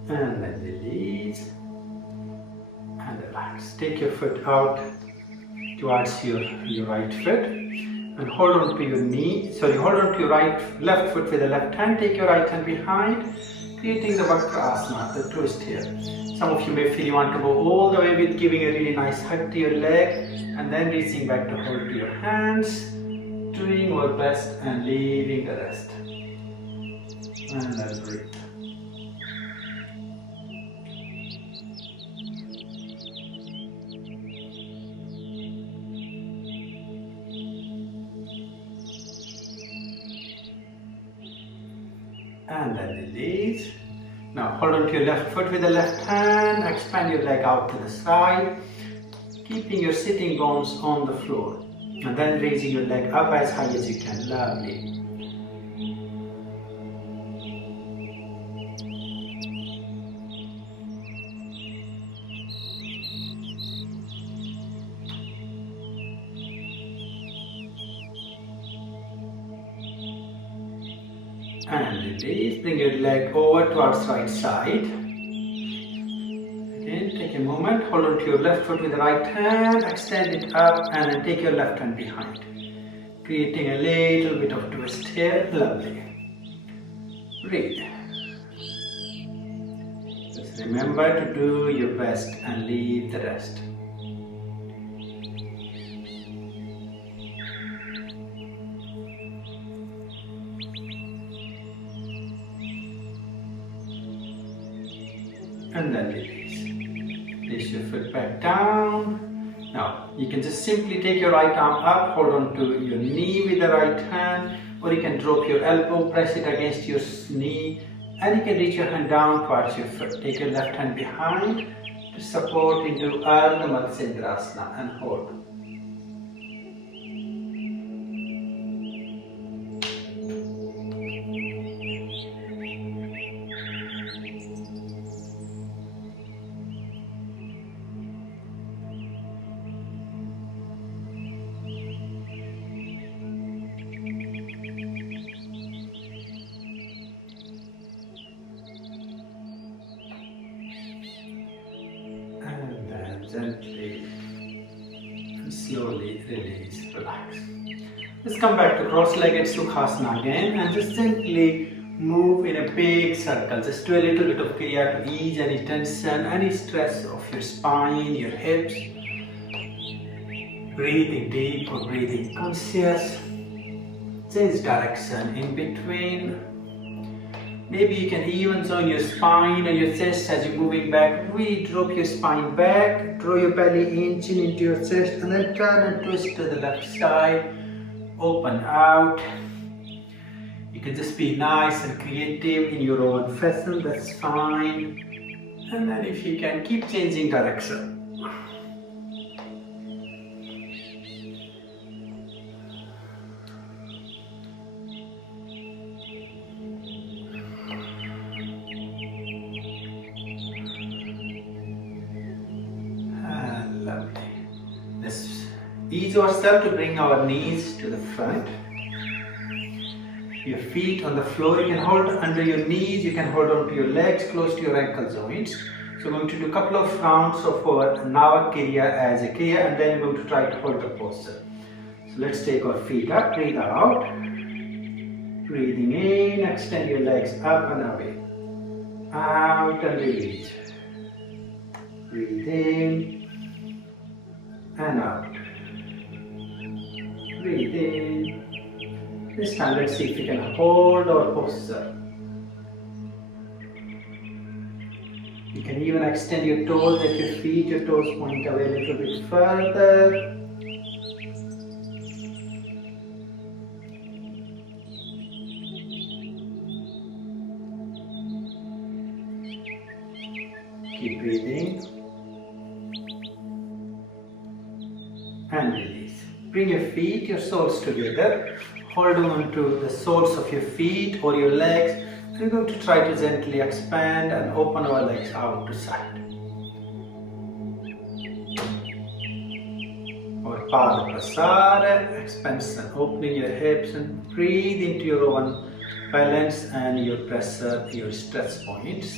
And then release and relax. Take your foot out towards your right foot and hold on to your knee. Hold on to your left foot with the left hand. Take your right hand behind, creating the Vakrasana, the twist here. Some of you may feel you want to go all the way with giving a really nice hug to your leg and then reaching back to hold to your hands, doing our best and leaving the rest. And then breathe. And then release. Now hold on to your left foot with the left hand, expand your leg out to the side, keeping your sitting bones on the floor. And then raising your leg up as high as you can. Lovely. And release. Bring your leg over towards right side. Again, take a moment. Hold on to your left foot with the right hand. Extend it up and then take your left hand behind. Creating a little bit of twist here. Lovely. Breathe. Just remember to do your best and leave the rest. And then release. Place your foot back down. Now, you can just simply take your right arm up, hold on to your knee with the right hand, or you can drop your elbow, press it against your knee, and you can reach your hand down towards your foot. Take your left hand behind to support into Ardha Matsyendrasana and hold. Gently and slowly release, relax. Let's come back to cross-legged Sukhasana again and just gently move in a big circle. Just do a little bit of kriya to ease any tension, any stress of your spine, your hips. Breathing deep or breathing conscious. Change direction in between. Maybe you can even join your spine and your chest as you're moving back. Really drop your spine back, draw your belly in, chin into your chest, and then turn and twist to the left side. Open out. You can just be nice and creative in your own fashion, that's fine. And then if you can, keep changing direction. Let's ease ourselves to bring our knees to the front. Your feet on the floor, you can hold under your knees, you can hold on to your legs close to your ankle joints. So we're going to do a couple of rounds of our Navakriya as a kriya and then we're going to try to hold the posture. So let's take our feet up, breathe out. Breathing in, extend your legs up and away. Out and release. Breathe in. And out. Breathe in. This time let's see if we can hold our posture. You can even extend your toes, let your feet, your toes point away a little bit further. Keep breathing. And release. Bring your feet, your soles together. Hold on to the soles of your feet or your legs. We're going to try to gently expand and open our legs out to side. Or Pada Prasada, expansion, opening your hips and breathe into your own balance and your pressure, your stretch points.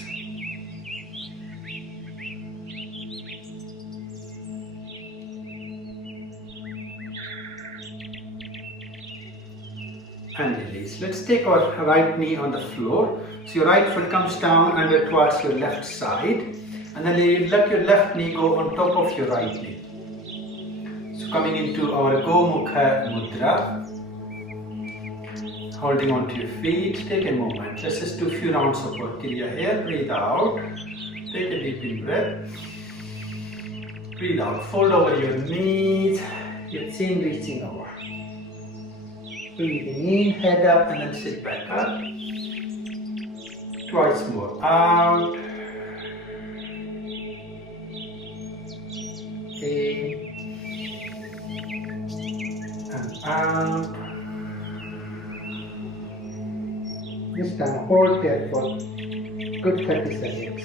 And release. Let's take our right knee on the floor. So your right foot comes down under towards your left side, and then you let your left knee go on top of your right knee. So coming into our Gomukha Mudra, holding on to your feet, take a moment. Let's just do a few rounds of Vartiriya here. Breathe out. Take a deep in breath. Breathe out. Fold over your knees, your chin reaching over. Breathing in, head up and then sit back up. Twice more. Out. In. And out. This time hold there for good 30 seconds.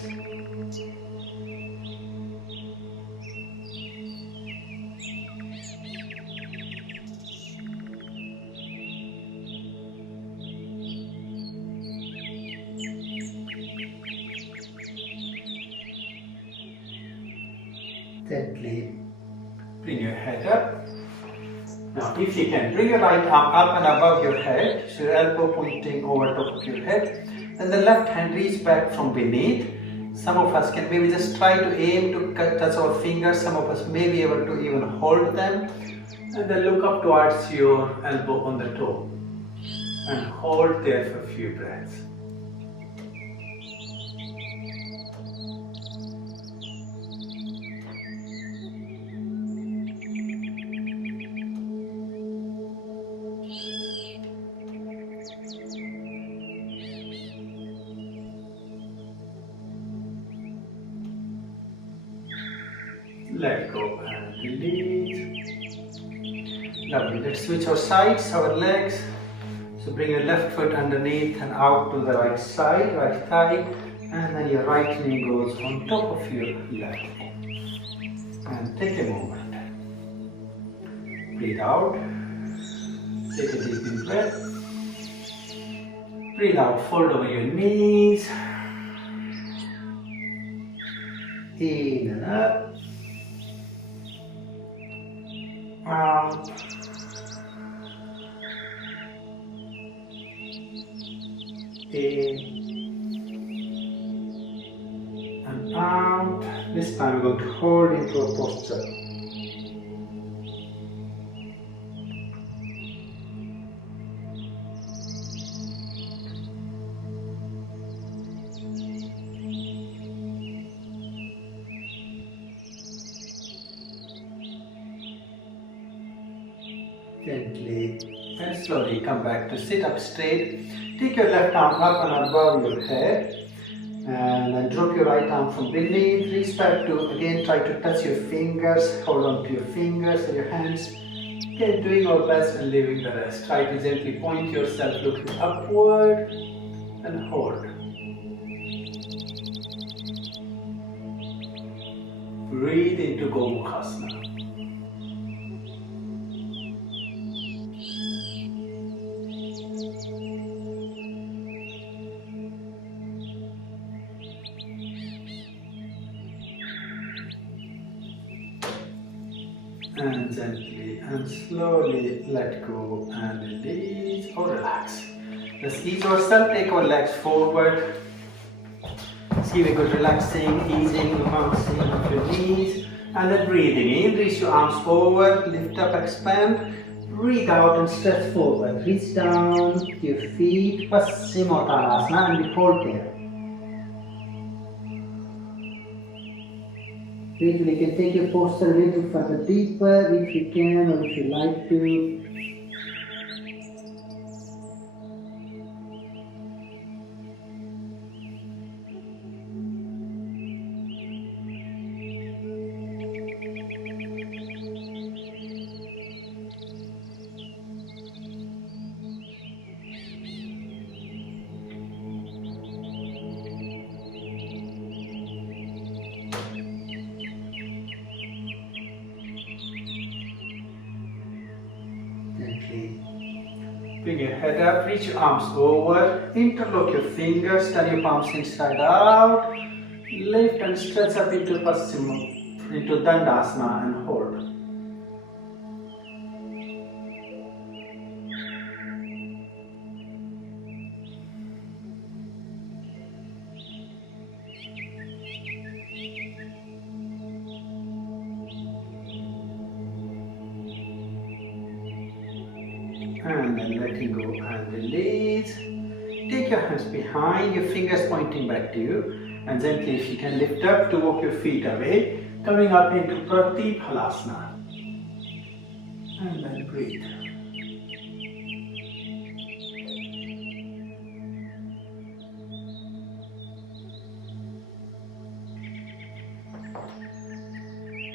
Gently bring your head up. Now if you can, bring your right arm up and above your head, so your elbow pointing over top of your head, and the left hand reach back from beneath. Some of us can maybe just try to aim to touch our fingers, some of us may be able to even hold them, and then look up towards your elbow on the toe and hold there for a few breaths. Let go and release. Lovely. Let's switch our sides, our legs. So bring your left foot underneath and out to the right side, right thigh, and then your right knee goes on top of your left knee. And take a moment. Breathe out. Take a deep in breath. Breathe out, fold over your knees. In and up. Out. In and out. This time we're going to hold into a posture. Gently and slowly come back to sit up straight. Take your left arm up and above your head, and then drop your right arm from beneath. Reach back to again try to touch your fingers. Hold on to your fingers and your hands. Okay, doing our best and leaving the rest. Try to gently point yourself looking upward and hold. Breathe into Gomukhasana. And gently and slowly let go and release or relax. Let's ease ourselves, take our legs forward. See we good relaxing, easing the bouncing of your knees. And then breathing in, reach your arms forward, lift up, expand. Breathe out and stretch forward. Reach down to your feet, Paschimottanasana, and we hold there. You can take your posture a little further deeper if you can or if you like to. Bring your head up, reach your arms over, interlock your fingers, turn your palms inside out, lift and stretch up into Paschimottanasana, into Dandasana and hold. And then letting go and release. Take your hands behind, your fingers pointing back to you, and gently, if you can, lift up to walk your feet away, coming up into Pratiphalasana. And then breathe.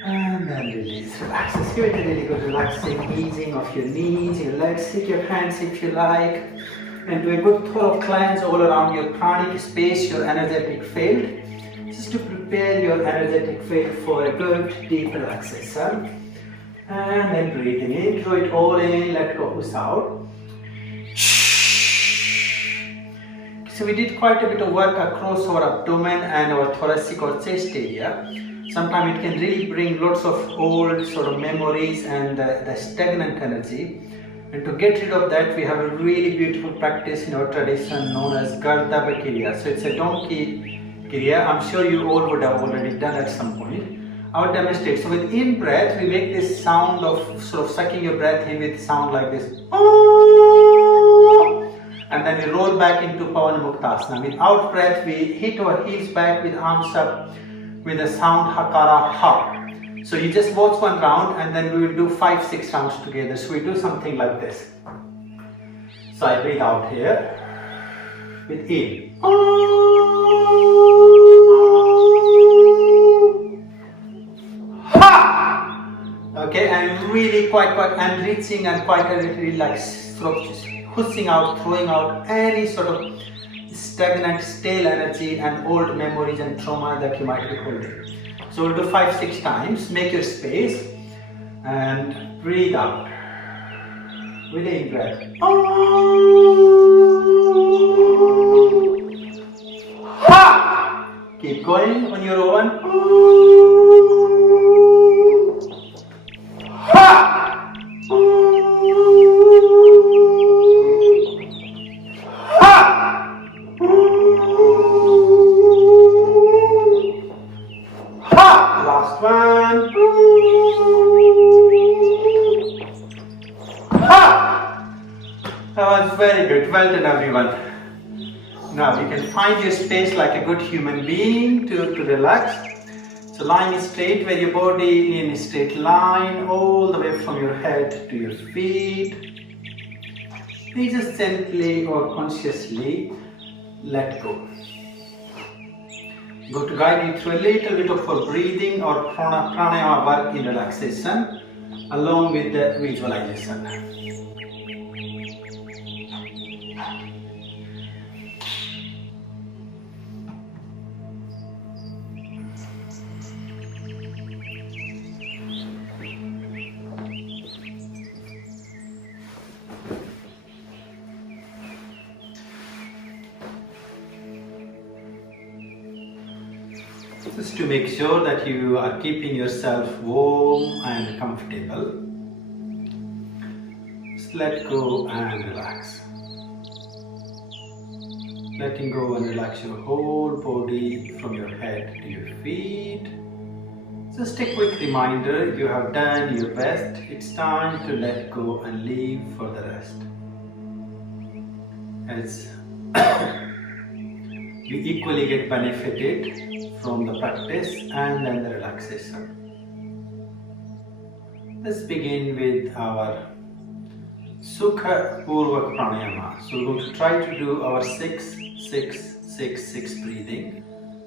And then release. Relax. Just give it a really good relaxing, easing of your knees, your legs. Take your hands if you like. And do a good thorough cleanse all around your pranic space, your energetic field. Just to prepare your energetic field for a good deep relaxation. And then breathing in, draw it all in, let go, push out. So we did quite a bit of work across our abdomen and our thoracic or chest area. Sometimes it can really bring lots of old sort of memories and the stagnant energy. And to get rid of that, we have a really beautiful practice in our tradition known as Gardava Kriya. So it's a donkey Kriya. I'm sure you all would have already done at some point. I'll demonstrate. So with in breath, we make this sound of sort of sucking your breath in with sound like this. And then we roll back into Pavanamuktasana. With out breath, we hit our heels back with arms up with the sound Hakara Ha. So you just watch one round and then we will do 5-6 rounds together. So we do something like this. So I breathe out here with in. Ha! Okay, and really quite and reaching and quite really like sort of pushing out, throwing out any sort of stagnant, stale energy and old memories and trauma that you might be holding. So we'll do 5-6 times. Make your space and breathe out with the in breath. Ha! Keep going on your own. Ha! Last one. That was very good. Well done, everyone. Now you can find your space like a good human being to relax. So lying straight where your body in a straight line all the way from your head to your feet. Please just gently or consciously let go. I'm going to guide you through a little bit of for breathing or pranayama work in relaxation along with the visualization. Just to make sure that you are keeping yourself warm and comfortable, just let go and relax. Letting go and relax your whole body from your head to your feet. Just a quick reminder, if you have done your best, it's time to let go and leave for the rest. As you equally get benefited from the practice and then the relaxation. Let's begin with our Sukha Purvak Pranayama. So we're going to try to do our 6-6-6-6 breathing.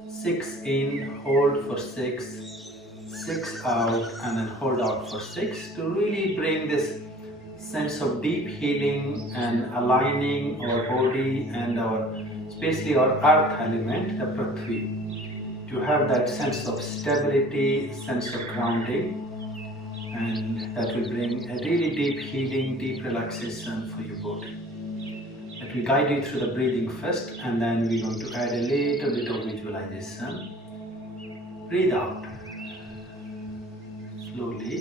6 in, hold for 6, 6 out, and then hold out for 6 to really bring this sense of deep healing and aligning our body and especially our earth element, the Prithvi, to have that sense of stability, sense of grounding, and that will bring a really deep healing, deep relaxation for your body. Let me guide you through the breathing first, and then we're going to add a little bit of visualization. Breathe out slowly.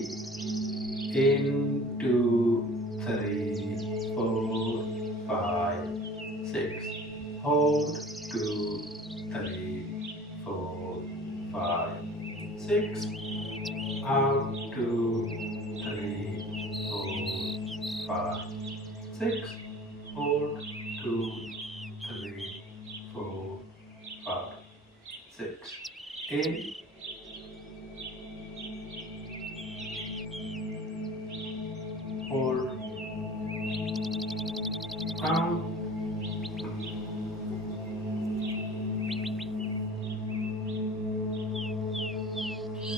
In, 2, 3, 4, 5, 6. Hold, 2, 3, 4, 5, 6. Out, 2, 3, 4, 5, 6. Hold, 2, 3, 4, 5, 6. In, hold, out,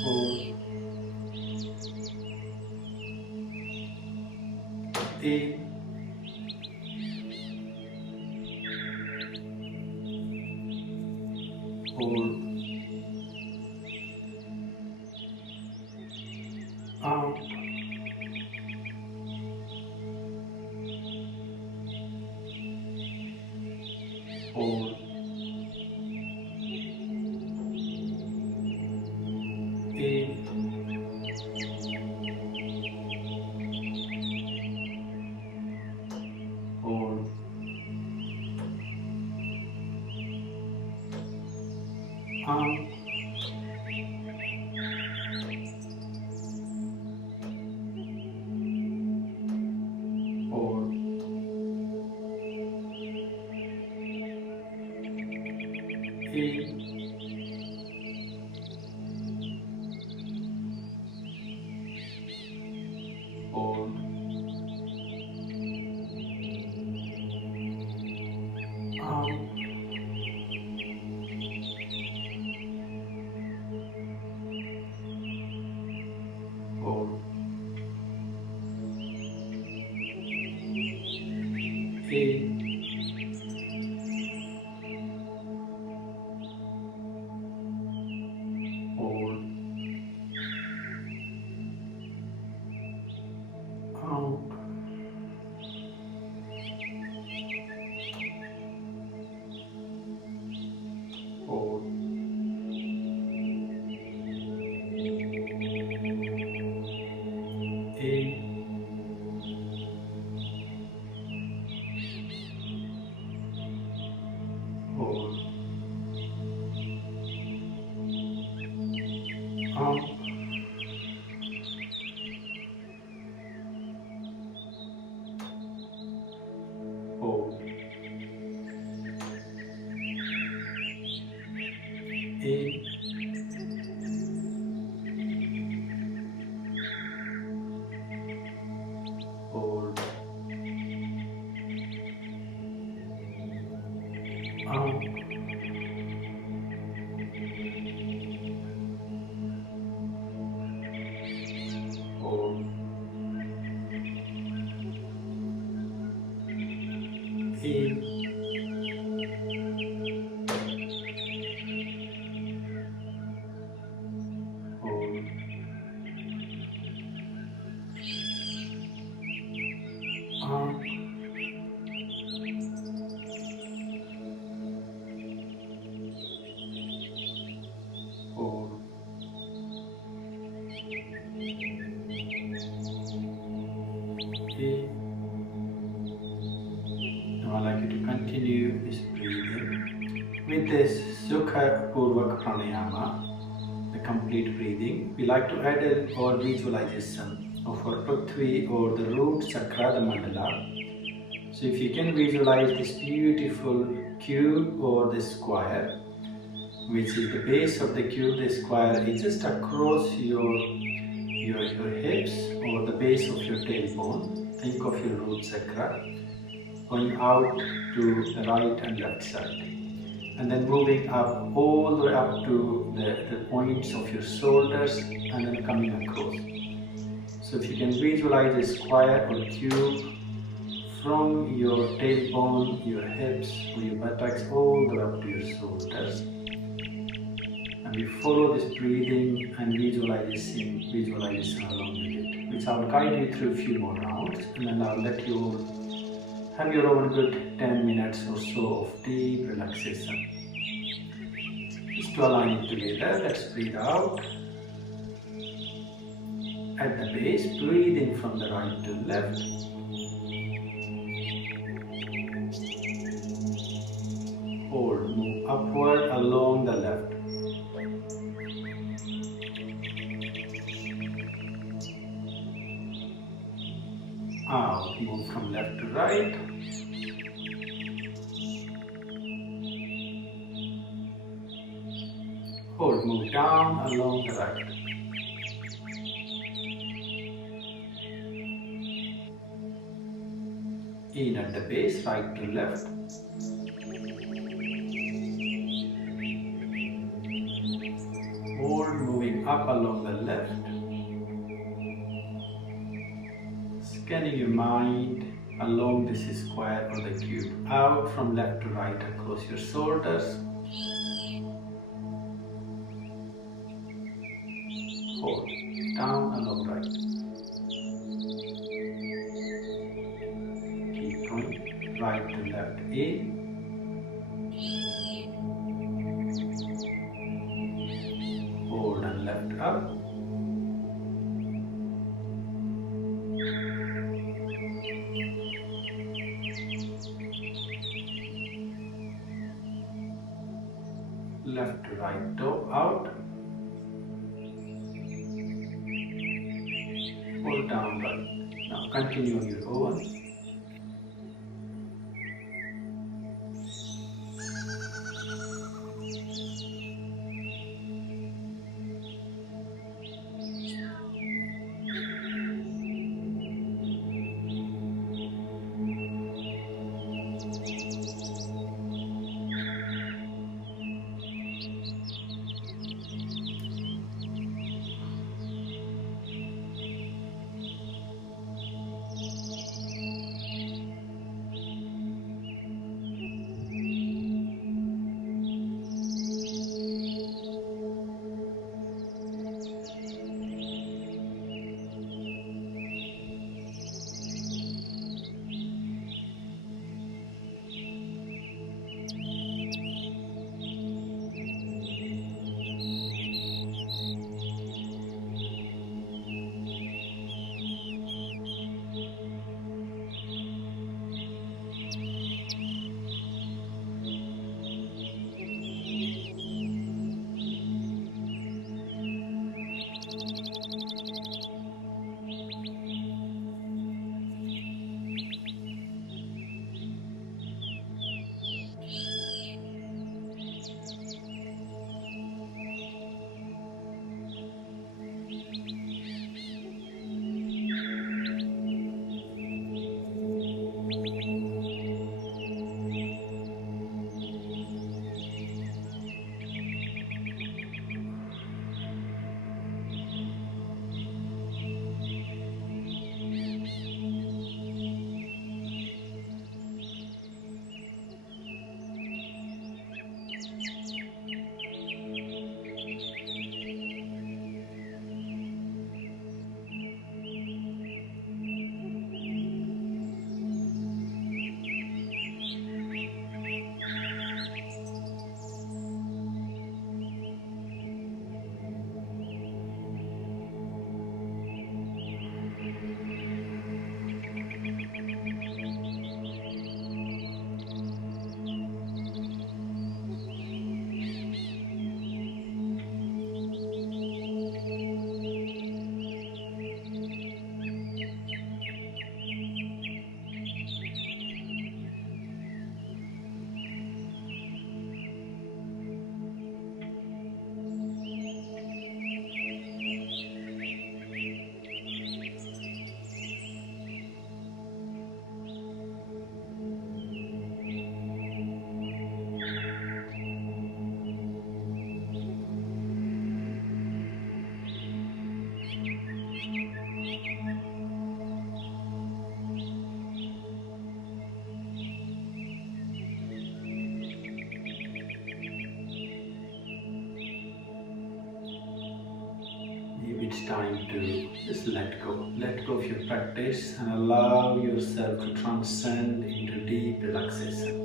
hold, in, hold, out, hold, in, hold, out, hold, in, hold, out, hold, in, hold, out, hold, in, hold, out, hold, in, hold, out, hold, in, hold, out, hold, in. Now I'd like you to continue this breathing with this Sukha Purvak Pranayama, the complete breathing. We like to add in our visualization of our Prithvi or the root chakra, the mandala. So if you can visualize this beautiful cube or the square, which is the base of the cube, the square is just across your hips or the base of your tailbone. Think of your root chakra going out to the right and left side, and then moving up all the way up to the points of your shoulders and then coming across. So if you can visualize a square or cube from your tailbone, your hips or your buttocks all the way up to your shoulders. And we follow this breathing and visualization along with it, which I'll guide you through a few more rounds, and then I'll let you all have your own good 10 minutes or so of deep relaxation. Just to align it together, let's breathe out. At the base, breathing from the right to left. Hold, move upward along the left. Out, move from left to right. Hold, move down along the right. In at the base, right to left. Hold, moving up along the left. Scanning your mind along this square or the cube. Out from left to right across your shoulders. Hold, down along right. Right to left in, hold and left up, left to right toe out, hold down right. Now continue on your own. it's time to just let go. Let go of your practice and allow yourself to transcend into deep relaxation.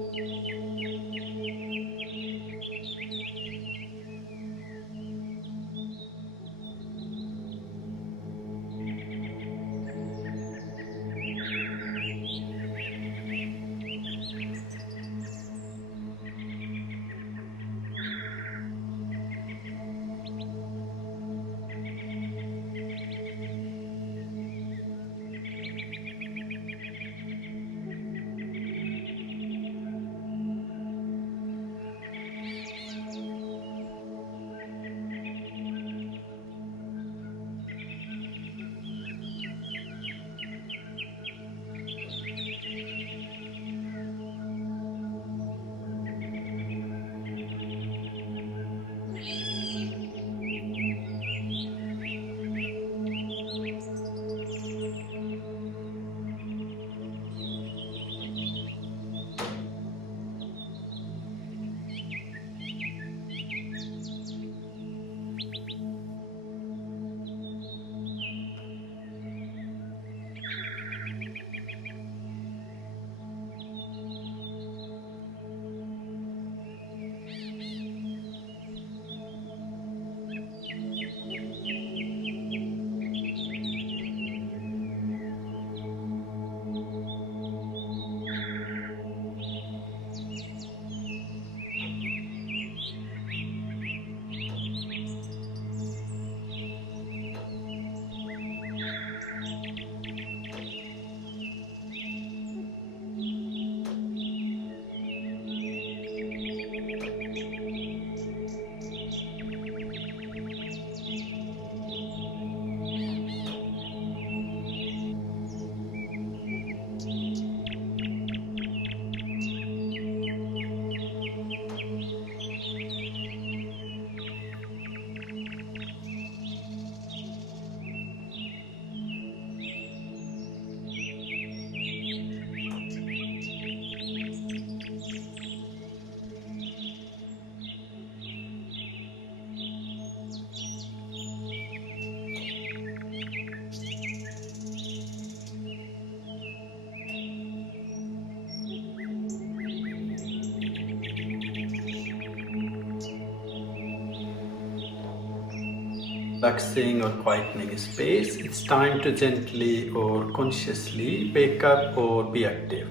Relaxing or quietening space, it's time to gently or consciously wake up or be active.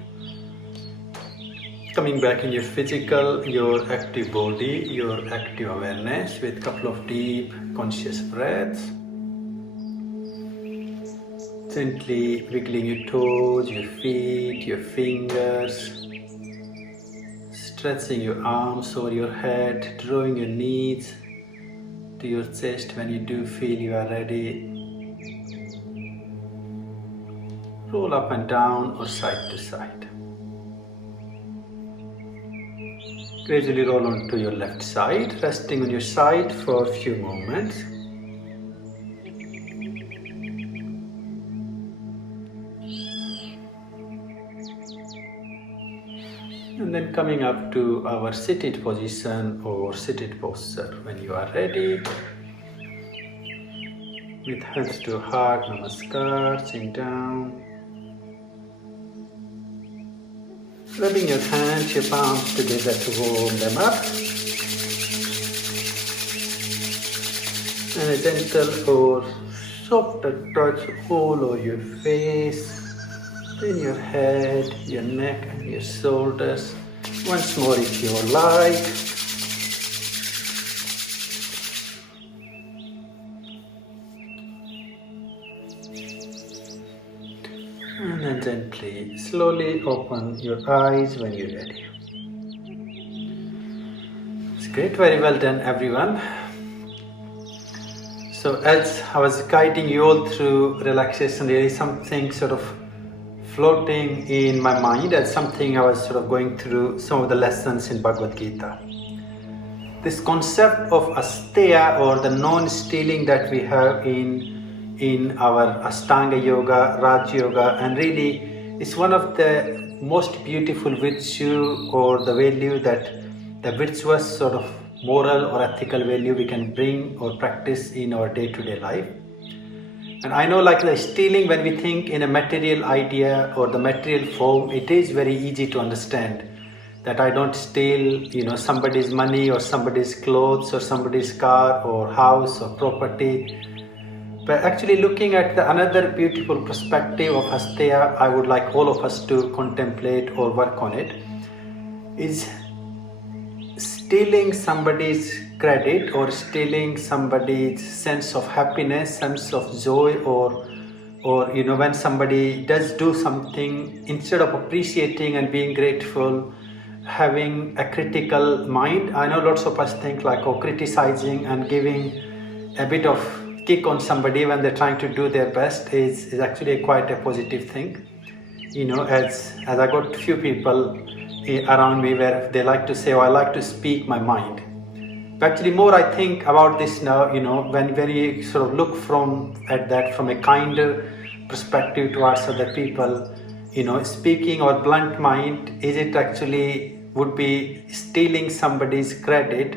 Coming back in your physical, your active body, your active awareness with a couple of deep conscious breaths. Gently wiggling your toes, your feet, your fingers. Stretching your arms over your head, drawing your knees to your chest when you do feel you are ready. Roll up and down or side to side. Gradually roll onto your left side, resting on your side for a few moments. And then coming up to our seated position or seated posture. When you are ready, with hands to heart, namaskar, chin down. Rubbing your hands, your palms together to warm them up. And a gentle or softer touch all over your face. Then your head, your neck and your shoulders. Once more if you like. And then gently, slowly open your eyes when you're ready. It's great, very well done everyone. So as I was guiding you all through relaxation, there is something sort of floating in my mind as something I was sort of going through some of the lessons in Bhagavad Gita. This concept of asteya or the non-stealing that we have in our Ashtanga Yoga, Raj Yoga, and really it's one of the most beautiful virtue or the value that the virtuous sort of moral or ethical value we can bring or practice in our day-to-day life. And I know like the stealing, when we think in a material idea or the material form, it is very easy to understand that I don't steal, somebody's money or somebody's clothes or somebody's car or house or property. But actually looking at another beautiful perspective of Asteya, I would like all of us to contemplate or work on it, is stealing somebody's credit or stealing somebody's sense of happiness, sense of joy, or when somebody does do something, instead of appreciating and being grateful, having a critical mind. I know lots of us think like, criticizing and giving a bit of kick on somebody when they're trying to do their best is actually quite a positive thing. As I got a few people around me where they like to say, I like to speak my mind. But actually more I think about this now, when you sort of look at that from a kinder perspective towards other people, speaking our blunt mind, is it actually would be stealing somebody's credit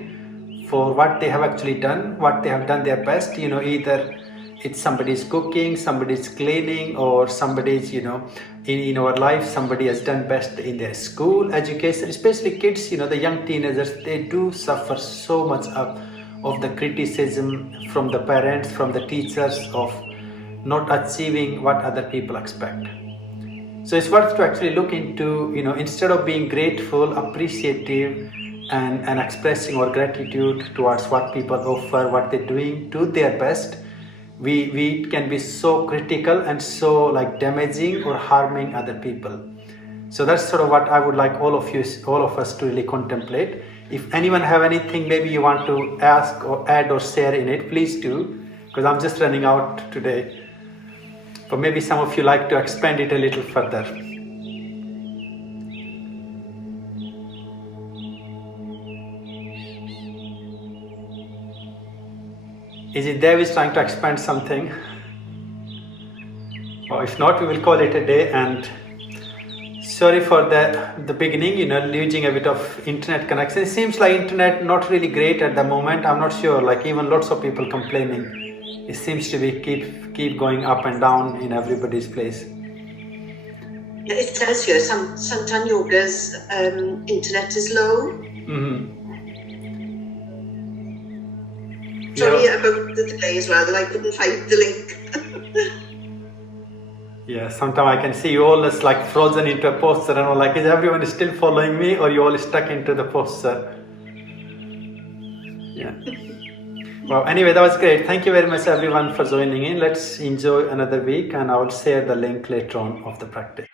for what they have actually done, what they have done their best, either it's somebody's cooking, somebody's cleaning, or somebody's, in our life, somebody has done best in their school, education, especially kids, the young teenagers, they do suffer so much of the criticism from the parents, from the teachers, of not achieving what other people expect. So it's worth to actually look into, instead of being grateful, appreciative, and expressing our gratitude towards what people offer, what they're doing, do their best, we can be so critical and so like damaging or harming other people. So that's sort of what I would like all of us to really contemplate. If anyone have anything maybe you want to ask or add or share in it, please do, because I'm just running out today. But maybe some of you like to expand it a little further. Is it Davis trying to expand something? Or if not, we will call it a day. And sorry for the beginning, losing a bit of internet connection. It seems like internet not really great at the moment. I'm not sure, like even lots of people complaining. It seems to be keep going up and down in everybody's place. Yeah, it says here, Santan Yoga's internet is low. Mm-hmm. Sorry about the delay as well, that I couldn't find the link. Yeah, sometimes I can see you all is like frozen into a posture and I'm like, is everyone still following me or you all stuck into the posture? Yeah. Well, anyway, that was great. Thank you very much everyone for joining in. Let's enjoy another week and I will share the link later on of the practice.